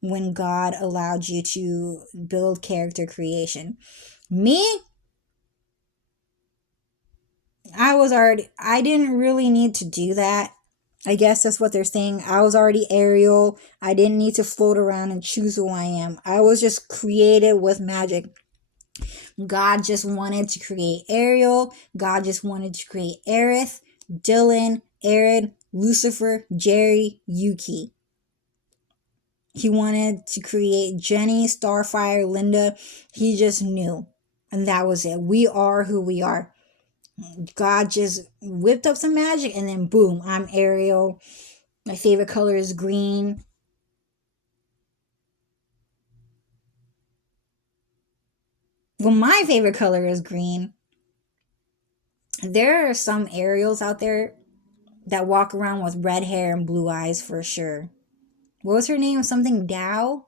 when God allowed you to build character creation. Me, I didn't really need to do that. I guess that's what they're saying. I was already Ariel. I didn't need to float around and choose who I am. I was just created with magic. God just wanted to create Ariel. God just wanted to create Aerith, Dylan, Arid, Lucifer, Jerry, Yuki. He wanted to create Jenny, Starfire, Linda. He just knew. And that was it. We are who we are. God just whipped up some magic and then boom, I'm Ariel. My favorite color is green. Well, my favorite color is green. There are some Ariels out there that walk around with red hair and blue eyes for sure. What was her name? Something Dow?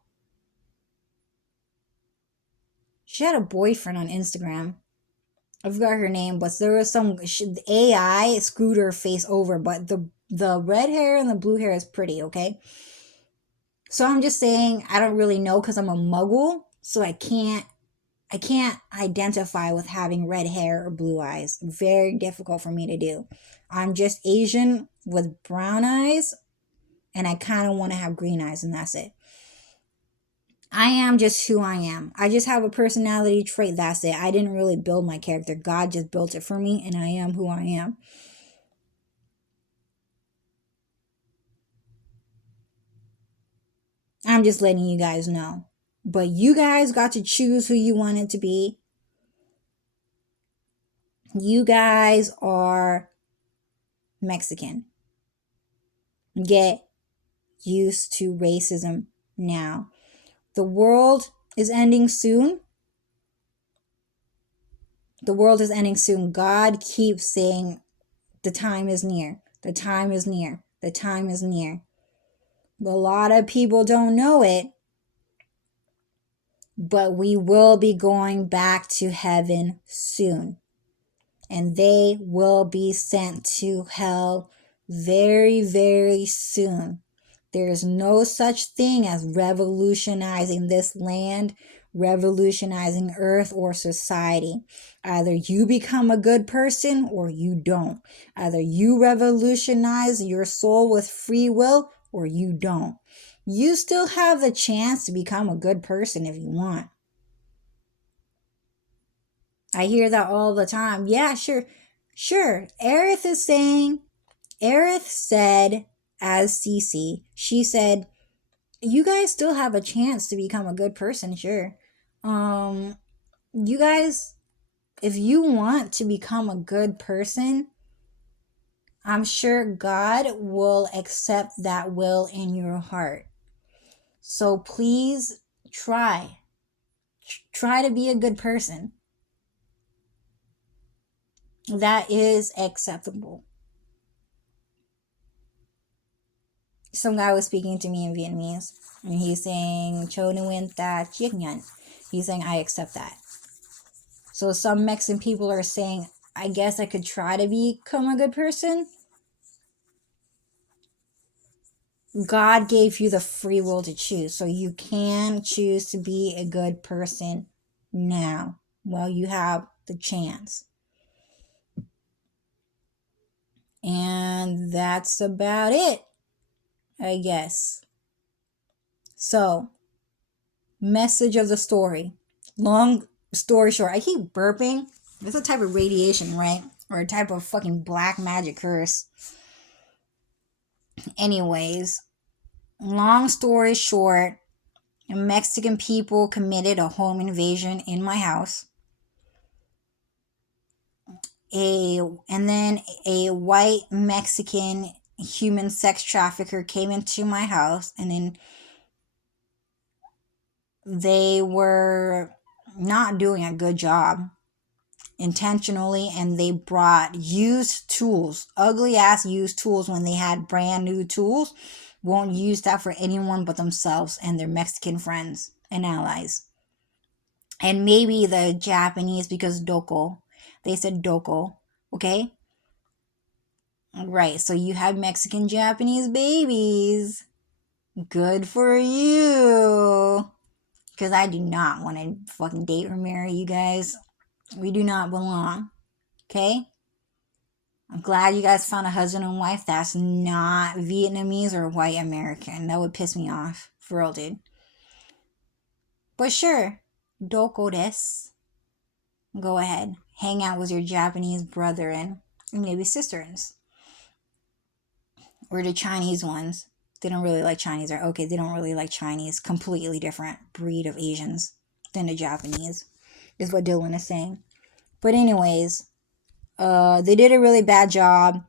She had a boyfriend on Instagram. I forgot her name, but there was some AI screwed her face over, but the red hair and the blue hair is pretty, okay? So I'm just saying I don't really know because I'm a muggle, so I can't identify with having red hair or blue eyes. Very difficult for me to do. I'm just Asian with brown eyes, and I kind of want to have green eyes, and that's it. I am just who I am. I just have a personality trait, that's it. I didn't really build my character. God just built it for me, and I am who I am. I'm just letting you guys know. But you guys got to choose who you want it to be. You guys are Mexican. Get used to racism now. The world is ending soon. The world is ending soon. God keeps saying the time is near. The time is near. The time is near. But a lot of people don't know it. but we will be going back to heaven soon. And they will be sent to hell very, very soon. There is no such thing as revolutionizing this land, revolutionizing earth or society. Either you become a good person or you don't. Either you revolutionize your soul with free will or you don't. You still have the chance to become a good person if you want. I hear that all the time. Yeah, sure. Sure. Aerith said, as Cece, she said, you guys still have a chance to become a good person, sure. You guys, if you want to become a good person, I'm sure God will accept that will in your heart. So please try. Try to be a good person. That is acceptable. Some guy was speaking to me in Vietnamese, and he's saying, Cho Nguyen Ta Chiết Nhan. He's saying, I accept that. So some Mexican people are saying, I guess I could try to become a good person. God gave you the free will to choose. So you can choose to be a good person now while you have the chance. And that's about it, I guess. So, message of the story. Long story short, I keep burping. It's a type of radiation, right? Or a type of fucking black magic curse. Anyways, long story short, Mexican people committed a home invasion in my house. And then a white Mexican human sex trafficker came into my house, and then they were not doing a good job intentionally, and they brought used tools, ugly ass used tools, when they had brand new tools. Won't use that for anyone but themselves and their Mexican friends and allies. And maybe the Japanese, because doko. They said doko. Okay? Right. So you have Mexican Japanese babies. Good for you. Because I do not want to fucking date or marry you guys. We do not belong. Okay? I'm glad you guys found a husband and wife that's not Vietnamese or white American. That would piss me off. For real, dude. But sure. Doko desu. Go ahead. Hang out with your Japanese brother and maybe sisters. Or the Chinese ones. They don't really like Chinese. Or okay, they don't really like Chinese. Completely different breed of Asians than the Japanese. Is what Dylan is saying. But anyways, they did a really bad job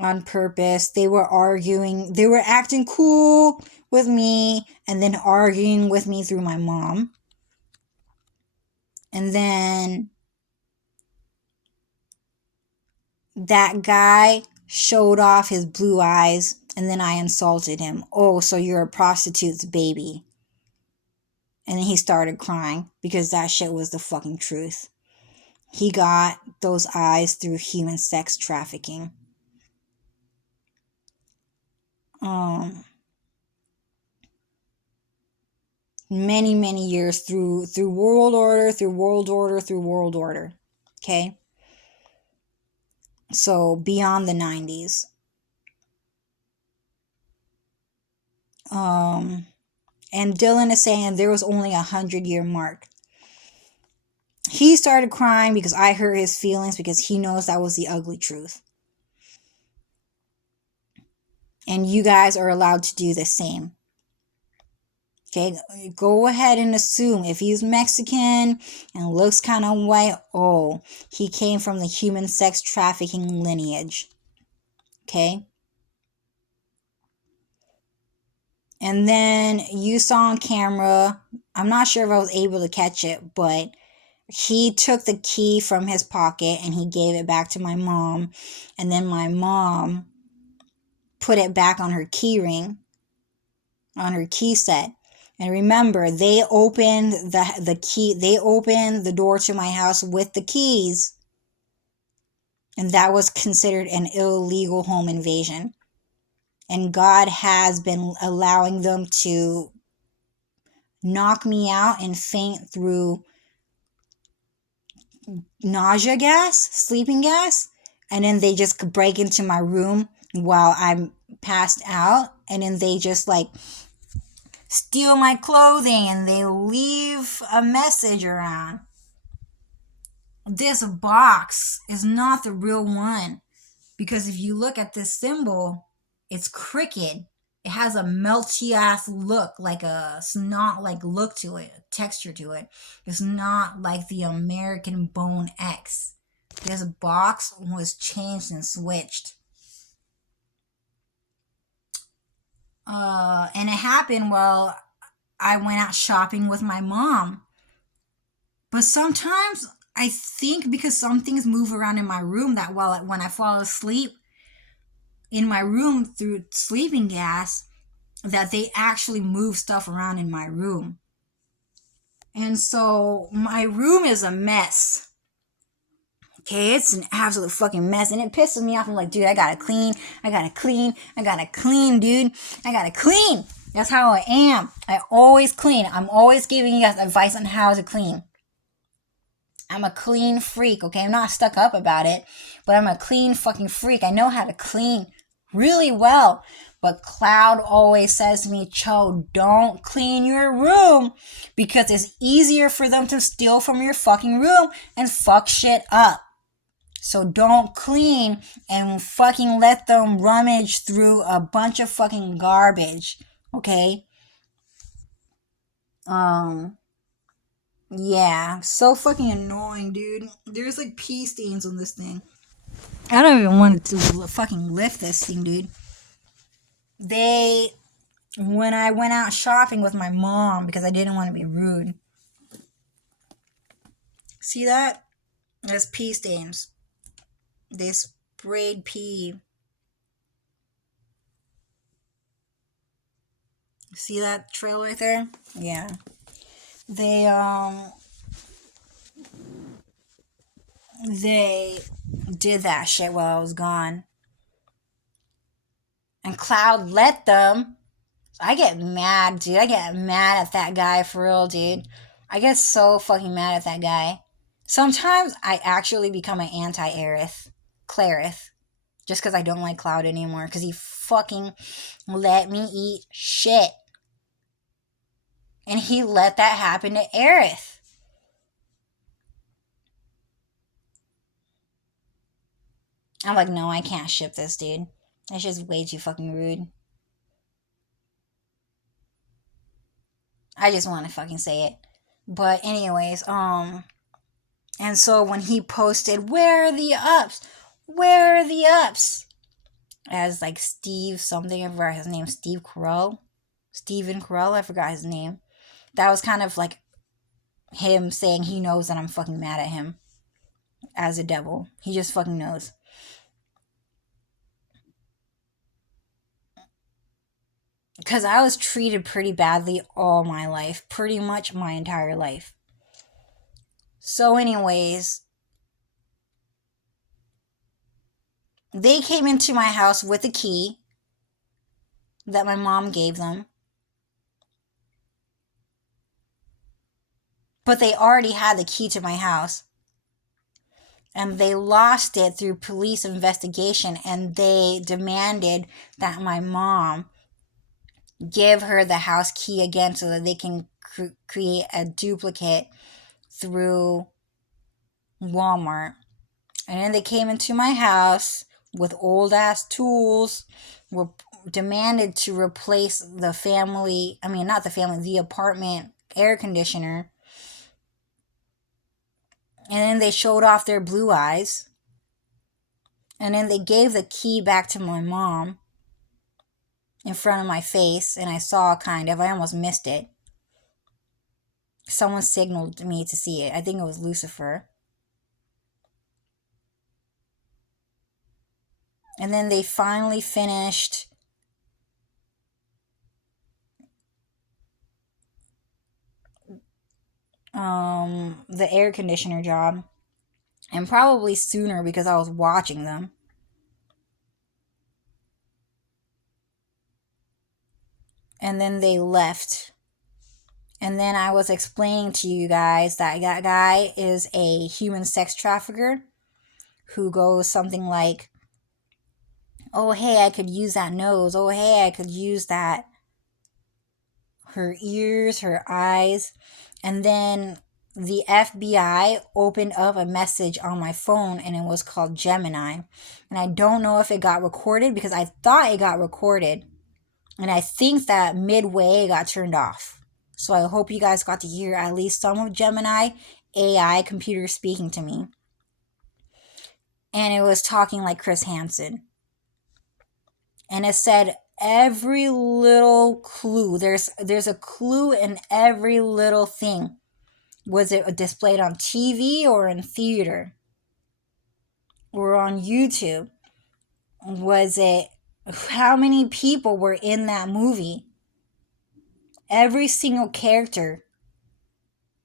on purpose. They were arguing. They were acting cool with me and then arguing with me through my mom. And then that guy showed off his blue eyes, and then I insulted him. Oh, so you're a prostitute's baby. And then he started crying because that shit was the fucking truth. He got those eyes through human sex trafficking. Many years through world order. Okay? So beyond the 90s. And Dylan is saying there was only 100-year mark. He started crying because I hurt his feelings because he knows that was the ugly truth. And you guys are allowed to do the same. Okay, go ahead and assume if he's Mexican and looks kind of white, oh, he came from the human sex trafficking lineage. Okay? And then you saw on camera, I'm not sure if I was able to catch it, but he took the key from his pocket and he gave it back to my mom. And then my mom put it back on her key ring, on her key set. And remember, they opened the key. They opened the door to my house with the keys, and that was considered an illegal home invasion. And God has been allowing them to knock me out and faint through nausea gas, sleeping gas, and then they just break into my room while I'm passed out, and then they just like steal my clothing and they leave a message around. This box is not the real one, because if you look at this symbol, it's crooked. It has a melty ass look, like a snot like look to it, a texture to it. It's not like the American Bone X. This box was changed and switched. And it happened while I went out shopping with my mom. But sometimes I think because some things move around in my room, that when I fall asleep in my room through sleeping gas, that they actually move stuff around in my room. And so my room is a mess. Okay, it's an absolute fucking mess, and it pisses me off. I'm like, dude, I gotta clean, dude. I gotta clean. That's how I am. I always clean. I'm always giving you guys advice on how to clean. I'm a clean freak, okay? I'm not stuck up about it, but I'm a clean fucking freak. I know how to clean really well. But Cloud always says to me, Cho, don't clean your room, because it's easier for them to steal from your fucking room and fuck shit up. So don't clean and fucking let them rummage through a bunch of fucking garbage, okay? Yeah, so fucking annoying, dude. There's like pee stains on this thing. I don't even want to fucking lift this thing, dude. When I went out shopping with my mom, because I didn't want to be rude. See that? There's pee stains. They sprayed pee. See that trail right there? Yeah. They did that shit while I was gone. And Cloud let them. I get mad, dude. I get mad at that guy for real, dude. I get so fucking mad at that guy. Sometimes I actually become an anti-Aerith. Clarith. Just because I don't like Cloud anymore. Because he fucking let me eat shit. And he let that happen to Aerith. I'm like, no, I can't ship this, dude. That's just way too fucking rude. I just want to fucking say it. But anyways, and so when he posted, where are the ups? Where are the ups? As like Steve something, I forgot his name, Steve Carell? Steven Carell, I forgot his name. That was kind of like him saying he knows that I'm fucking mad at him as a devil. He just fucking knows. Because I was treated pretty badly all my life. Pretty much my entire life. So anyways, they came into my house with a key that my mom gave them. But they already had the key to my house. And they lost it through police investigation, and they demanded that my mom give her the house key again so that they can create a duplicate through Walmart. And then they came into my house with old ass tools, were demanded to replace the apartment air conditioner. And then they showed off their blue eyes. And then they gave the key back to my mom in front of my face, and I saw I almost missed it. Someone signaled me to see it. I think it was Lucifer. And then they finally finished the air conditioner job, and probably sooner because I was watching them. And then they left. And then I was explaining to you guys that that guy is a human sex trafficker who goes something like, oh, hey, I could use that nose. Oh, hey, I could use that. Her ears, her eyes. And then the FBI opened up a message on my phone and it was called Gemini. And I don't know if it got recorded because I thought it got recorded. And I think that midway it got turned off. So I hope you guys got to hear at least some of Gemini AI computer speaking to me. And it was talking like Chris Hansen. And it said every little clue. There's a clue in every little thing. Was it displayed on TV or in theater? Or on YouTube? Was it how many people were in that movie? Every single character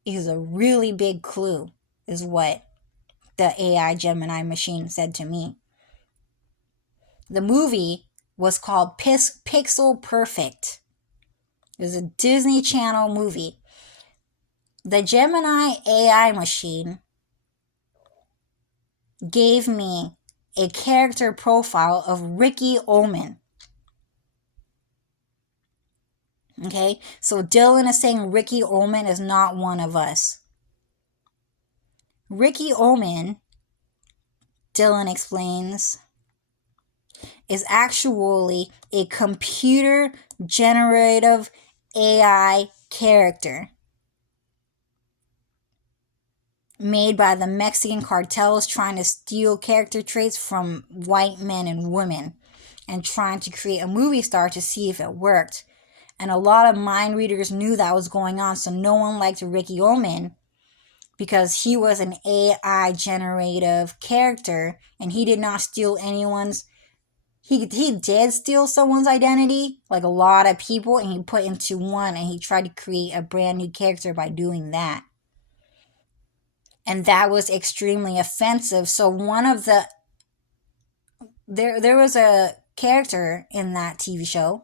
is a really big clue, is what the AI Gemini machine said to me. The movie was called Pixel Perfect. It was a Disney Channel movie. The Gemini AI machine gave me a character profile of Ricky Ullman. Okay, so Dylan is saying Ricky Ullman is not one of us. Ricky Ullman, Dylan explains, is actually a computer generative AI character made by the Mexican cartels trying to steal character traits from white men and women and trying to create a movie star to see if it worked. And a lot of mind readers knew that was going on, so no one liked Ricky Ullman because he was an AI generative character and he did not steal anyone's. He did steal someone's identity, like a lot of people, and he put into one and he tried to create a brand new character by doing that. And that was extremely offensive. So one of the there was a character in that TV show,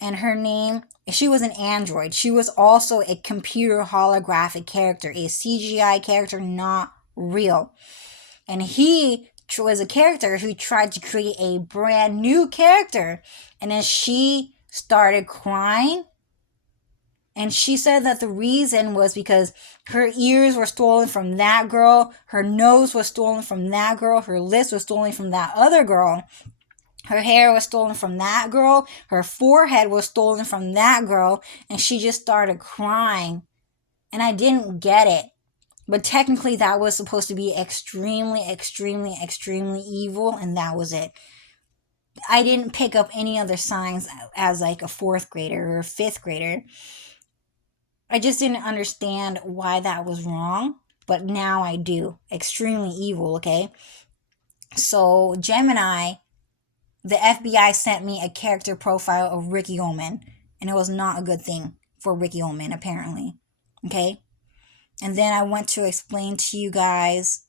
and her name, she was an android. She was also a computer holographic character, a CGI character, not real. And he was a character who tried to create a brand new character, and then she started crying. And she said that the reason was because her ears were stolen from that girl, her nose was stolen from that girl, her lips was stolen from that other girl, her hair was stolen from that girl, her forehead was stolen from that girl, and she just started crying. And I didn't get it. But technically, that was supposed to be extremely, extremely, extremely evil, and that was it. I didn't pick up any other signs as like a fourth grader or a fifth grader. I just didn't understand why that was wrong, but now I do. Extremely evil, okay? So, Gemini, the FBI sent me a character profile of Ricky Ullman, and it was not a good thing for Ricky Ullman, apparently. Okay? And then I went to explain to you guys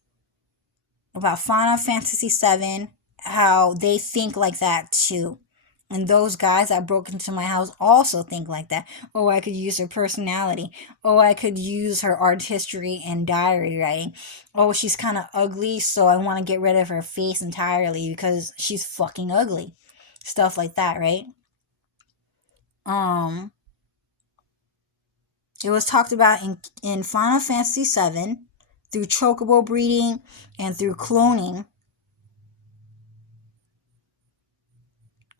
about Final Fantasy VII, how they think like that too. And those guys that broke into my house also think like that. Oh, I could use her personality. Oh, I could use her art history and diary writing. Oh, she's kind of ugly, so I want to get rid of her face entirely because she's fucking ugly. Stuff like that, right? It was talked about in Final Fantasy VII through chocobo breeding and through cloning.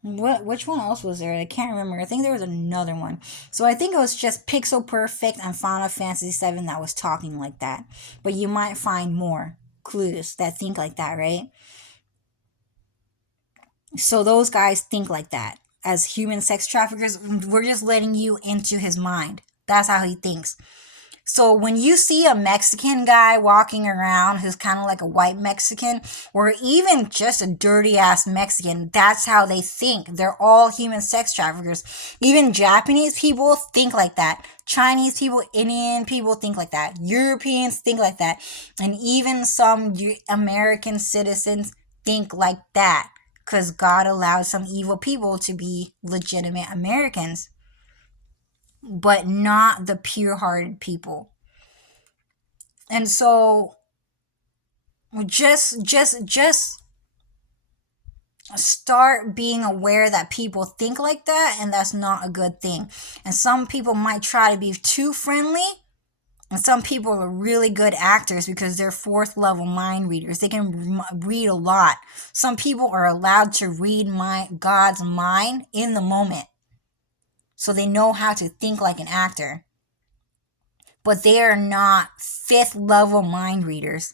Which one else was there? I can't remember. I think there was another one. So I think it was just Pixel Perfect and Final Fantasy VII that was talking like that. But you might find more clues that think like that, right? So those guys think like that. As human sex traffickers, we're just letting you into his mind. That's how he thinks. So when you see a Mexican guy walking around who's kind of like a white Mexican, or even just a dirty ass Mexican, that's how they think. They're all human sex traffickers. Even Japanese people think like that. Chinese people, Indian people think like that. Europeans think like that. And even some American citizens think like that. Because God allowed some evil people to be legitimate Americans, but not the pure-hearted people. And so just start being aware that people think like that, and that's not a good thing. And some people might try to be too friendly, and some people are really good actors because they're fourth level mind readers. They can read a lot. Some people are allowed to read God's mind in the moment, so they know how to think like an actor. But they are not fifth level mind readers.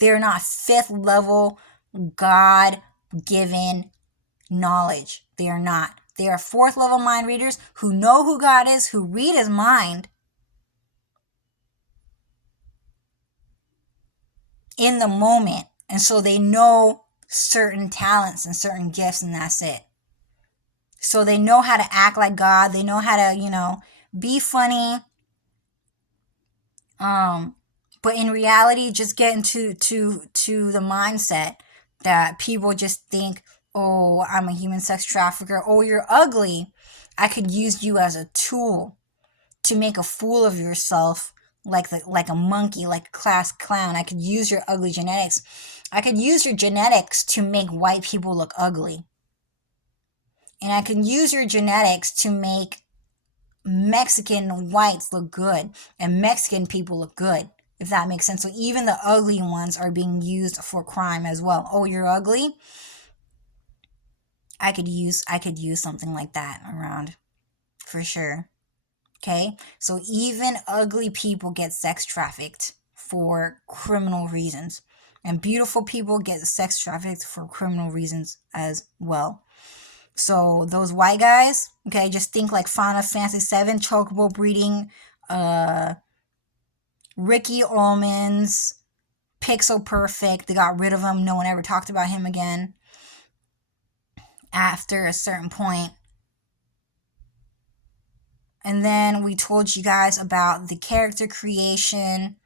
They're not fifth level God given knowledge. They are not. They are fourth level mind readers who know who God is, who read his mind in the moment. And so they know certain talents and certain gifts, and that's it. So they know how to act like God. They know how to, be funny. But in reality, just get into to the mindset that people just think, oh, I'm a human sex trafficker. Oh, you're ugly. I could use you as a tool to make a fool of yourself, like a monkey, like a class clown. I could use your ugly genetics. I could use your genetics to make white people look ugly. And I can use your genetics to make Mexican whites look good and Mexican people look good, if that makes sense. So even the ugly ones are being used for crime as well. Oh, you're ugly? I could use something like that around for sure. Okay? So even ugly people get sex trafficked for criminal reasons. And beautiful people get sex trafficked for criminal reasons as well. So those white guys, okay, just think like Final Fantasy VII, chocobo breeding, Ricky Ullman's, Pixel Perfect. They got rid of him. No one ever talked about him again after a certain point. And then we told you guys about the character creation.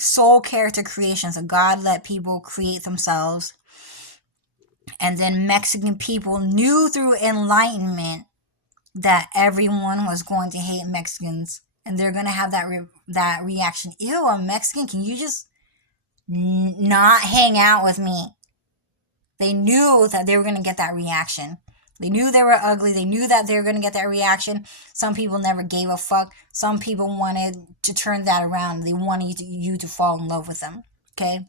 Soul character creation. So God let people create themselves. And then Mexican people knew through enlightenment that everyone was going to hate Mexicans, and they're going to have that reaction. Ew, I'm Mexican. Can you just not hang out with me? They knew that they were going to get that reaction. They knew they were ugly. They knew that they were going to get that reaction. Some people never gave a fuck. Some people wanted to turn that around. They wanted you to fall in love with them. Okay?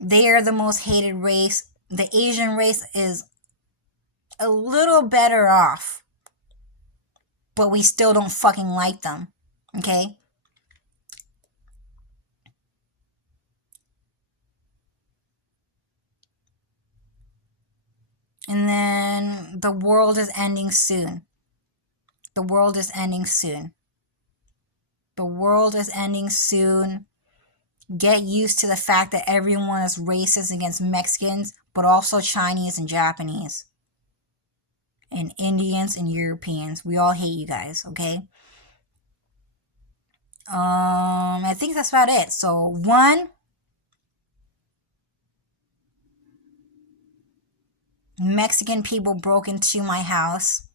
They are the most hated race. The Asian race is a little better off, but we still don't fucking like them. Okay? And then the world is ending soon. The world is ending soon. The world is ending soon. Get used to the fact that everyone is racist against Mexicans, but also Chinese and Japanese. And Indians and Europeans. We all hate you guys, okay? I think that's about it. So, 1, Mexican people broke into my house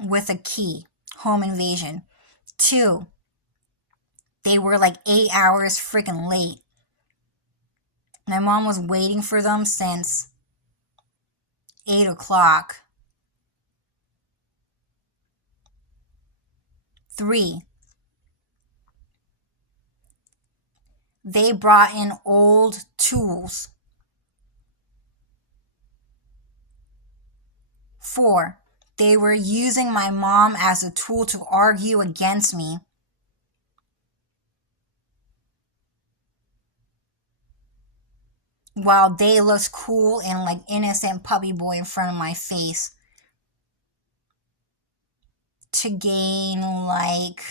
with a key. Home invasion. 2, they were like 8 hours freaking late. My mom was waiting for them since 8 o'clock. 3, they brought in old tools. 4, they were using my mom as a tool to argue against me. while they looked cool and like innocent puppy boy in front of my face to gain like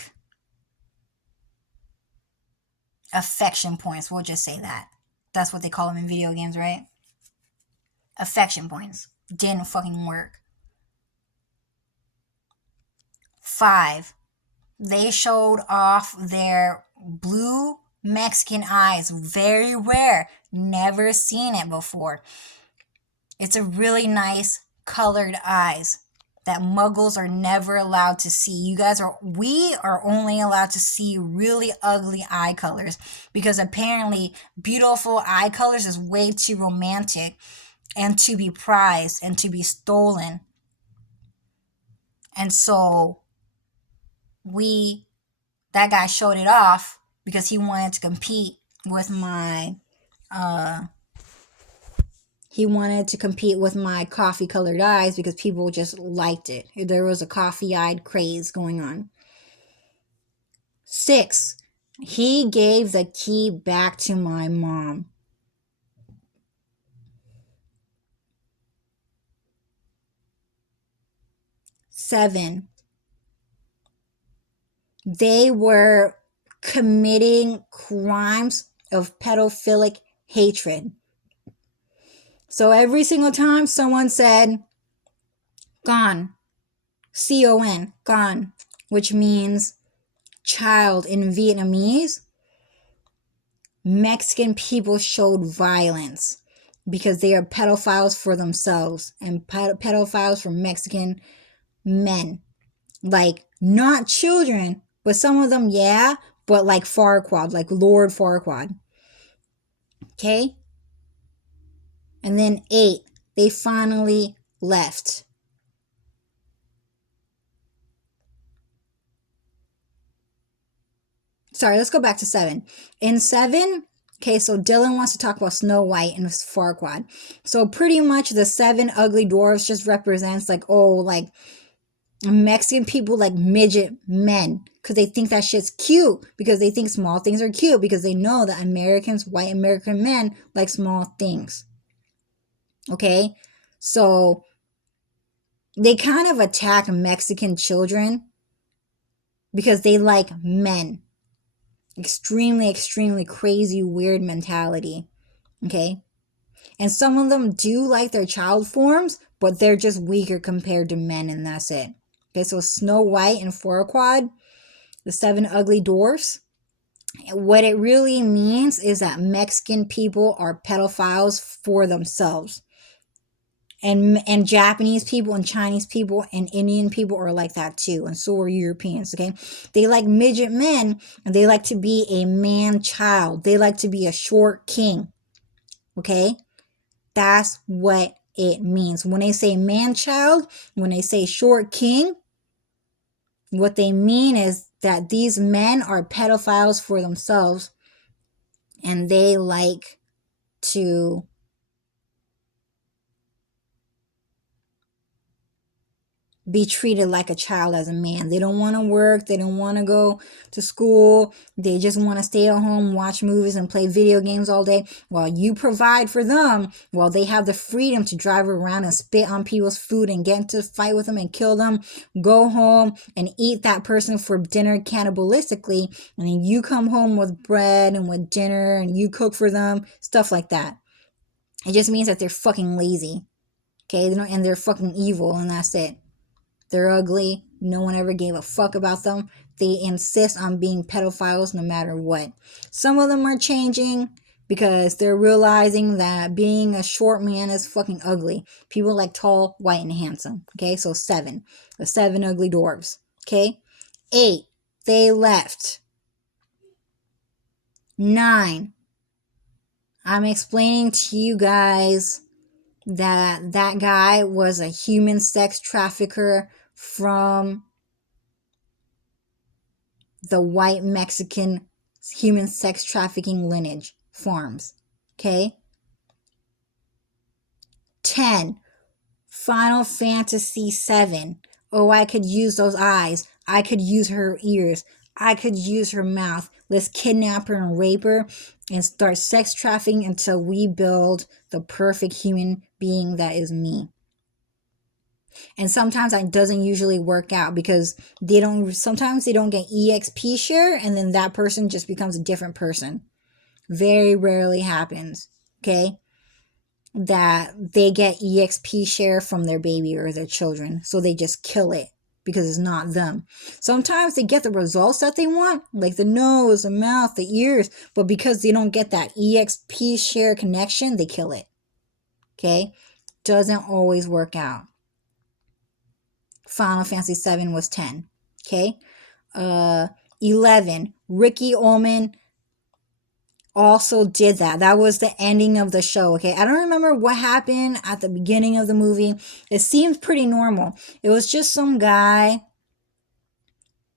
affection points. We'll just say that. That's what they call them in video games, right? Affection points. Didn't fucking work. 5. They showed off their blue Mexican eyes. Very rare. Never seen it before. It's a really nice colored eyes that muggles are never allowed to see. We are only allowed to see really ugly eye colors because apparently beautiful eye colors is way too romantic and to be prized and to be stolen. And so that guy showed it off because he wanted to compete with my coffee colored eyes because people just liked it. There was a coffee eyed craze going on. 6. He gave the key back to my mom. 7. They were committing crimes of pedophilic hatred. So every single time someone said, gone, C-O-N, gone, which means child in Vietnamese, Mexican people showed violence because they are pedophiles for themselves and pedophiles for Mexican men. Like, not children, but some of them, yeah, but like Farquaad, like Lord Farquaad. Okay? And then 8, they finally left. Sorry, let's go back to 7. In 7, okay, so Dylan wants to talk about Snow White and Farquaad. So pretty much the 7 ugly dwarves just represents like, like Mexican people like midget men because they think that shit's cute because they think small things are cute because they know that white American men like small things. Okay, so they kind of attack Mexican children because they like men. Extremely, extremely crazy, weird mentality. Okay, and some of them do like their child forms, but they're just weaker compared to men, and that's it. Okay, so Snow White and Farquaad, the 7 ugly dwarfs, what it really means is that Mexican people are pedophiles for themselves. And Japanese people and Chinese people and Indian people are like that too, and so are Europeans. Okay, they like midget men, and they like to be a man child. They like to be a short king. Okay, that's what it means when they say man child. When they say short king, what they mean is that these men are pedophiles for themselves, and they like to be treated like a child as a man. They don't want to work. They don't want to go to school. They just want to stay at home, watch movies, and play video games all day while you provide for them, while they have the freedom to drive around and spit on people's food and get into a fight with them and kill them, go home and eat that person for dinner cannibalistically, and then you come home with bread and with dinner and you cook for them, stuff like that. It just means that they're fucking lazy. Okay, and they're fucking evil, and that's it. They're ugly. No one ever gave a fuck about them. They insist on being pedophiles no matter what. Some of them are changing because they're realizing that being a short man is fucking ugly. People like tall, white, and handsome. Okay, so 7. The 7 ugly dwarves. Okay, 8. They left. 9. I'm explaining to you guys that guy was a human sex trafficker from the white Mexican human sex trafficking lineage farms. Okay? 10. Final Fantasy 7. Oh, I could use those eyes. I could use her ears. I could use her mouth. Let's kidnap her and rape her and start sex trafficking until we build the perfect human being that is me. And sometimes that doesn't usually work out because sometimes they don't get EXP share, and then that person just becomes a different person. Very rarely happens, okay, that they get EXP share from their baby or their children, so they just kill it because it's not them. Sometimes they get the results that they want, like the nose, the mouth, the ears, but because they don't get that EXP share connection, they kill it. Okay? Doesn't always work out. Final Fantasy 7 was 10. Okay? 11. Ricky Ullman also did that. That was the ending of the show. Okay, I don't remember what happened at the beginning of the movie. It seems pretty normal. It was just some guy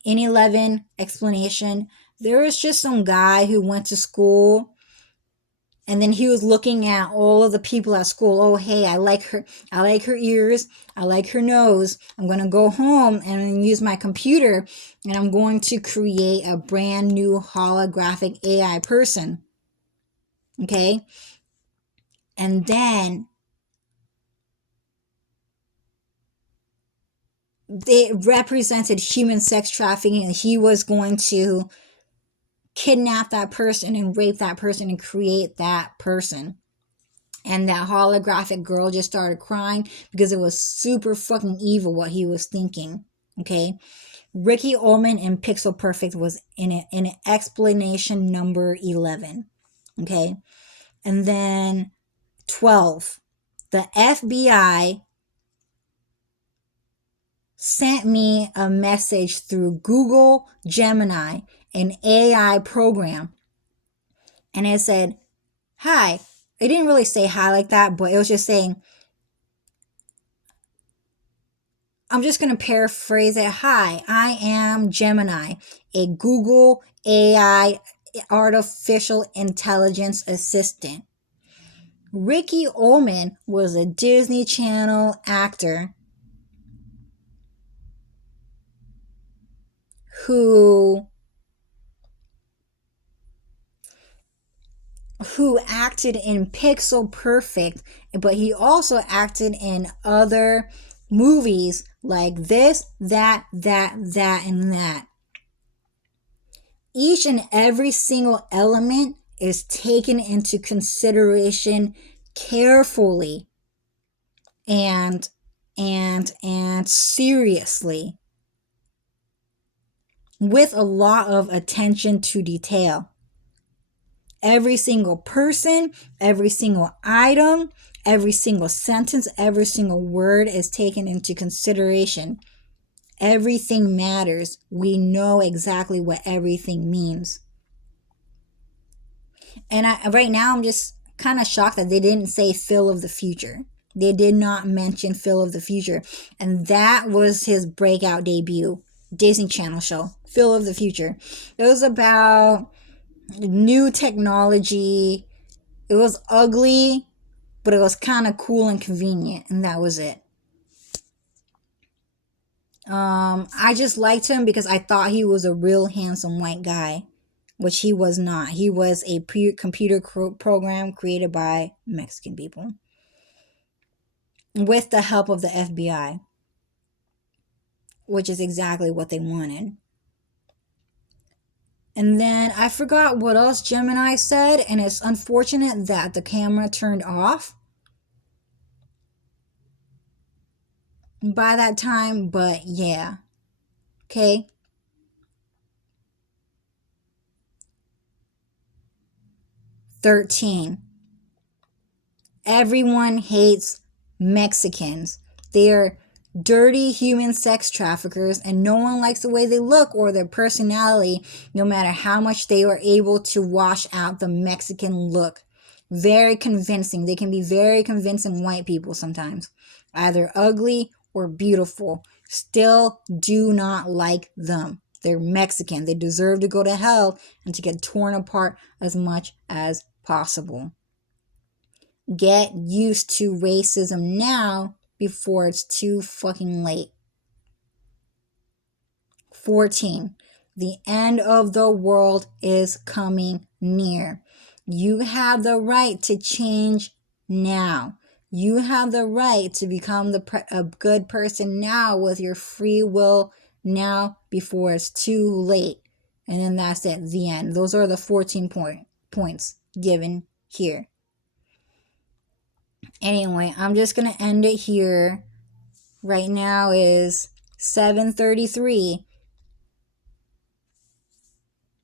in 11 explanation. There was just some guy who went to school, and then he was looking at all of the people at school. Oh, hey, I like her ears, I like her nose. I'm gonna go home and use my computer, and I'm going to create a brand new holographic AI person. Okay, and then they represented human sex trafficking, and he was going to kidnap that person and rape that person and create that person. And that holographic girl just started crying because it was super fucking evil what he was thinking. Okay, Ricky Ullman in Pixel Perfect was in explanation number 11. Okay, and then 12, the FBI sent me a message through Google Gemini, an AI program, and it said, hi. It didn't really say hi like that, but it was just saying, I'm just going to paraphrase it. Hi, I am Gemini, a Google AI artificial intelligence assistant. Ricky Ullman was a Disney Channel actor who acted in Pixel Perfect, but he also acted in other movies like this, that, and that. Each and every single element is taken into consideration carefully and seriously, with a lot of attention to detail. Every single person, every single item, every single sentence, every single word is taken into consideration. Everything matters. We know exactly what everything means. And right now, I'm just kind of shocked that they didn't say Phil of the Future. They did not mention Phil of the Future. And that was his breakout debut Disney Channel show, Phil of the Future. It was about new technology. It was ugly, but it was kind of cool and convenient, and that was it. I just liked him because I thought he was a real handsome white guy, which he was not. He was a computer program created by Mexican people with the help of the FBI, which is exactly what they wanted. And then I forgot what else Gemini said, and it's unfortunate that the camera turned off by that time, but yeah. Okay. "13. Everyone hates Mexicans. They're dirty human sex traffickers, and no one likes the way they look or their personality, no matter how much they are able to wash out the Mexican look. Very convincing. They can be very convincing white people sometimes. Either ugly or beautiful. Still do not like them. They're Mexican. They deserve to go to hell and to get torn apart as much as possible. Get used to racism now before it's too fucking late." 14. The end of the world is coming near. You have the right to change now. You have the right to become a good person now with your free will now before it's too late. And then that's it, the end. Those are the 14 points given here. Anyway, I'm just going to end it here. Right now is 7:33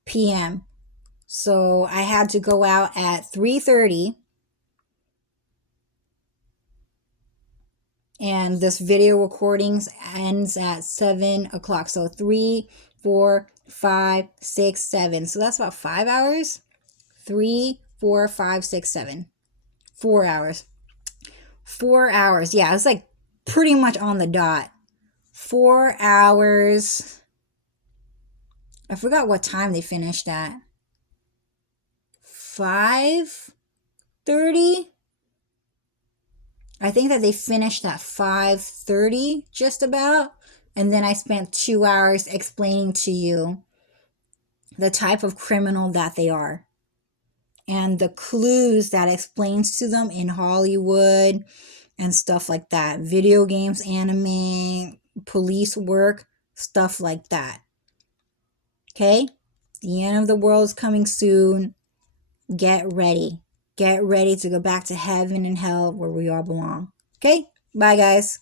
p.m. So I had to go out at 3:30. And this video recordings ends at 7 o'clock. So 3, 4, 5, 6, 7. So that's about 5 hours. 3, 4, 5, 6, 7. 4 hours. 4 hours. Yeah, it's like pretty much on the dot. 4 hours. I forgot what time they finished at. 5:30. I think that they finished at 5:30, just about. And then I spent 2 hours explaining to you the type of criminal that they are and the clues that explains to them in Hollywood and stuff like that. Video games, anime, police work, stuff like that. Okay? The end of the world is coming soon. Get ready. Get ready to go back to heaven and hell where we all belong. Okay? Bye, guys.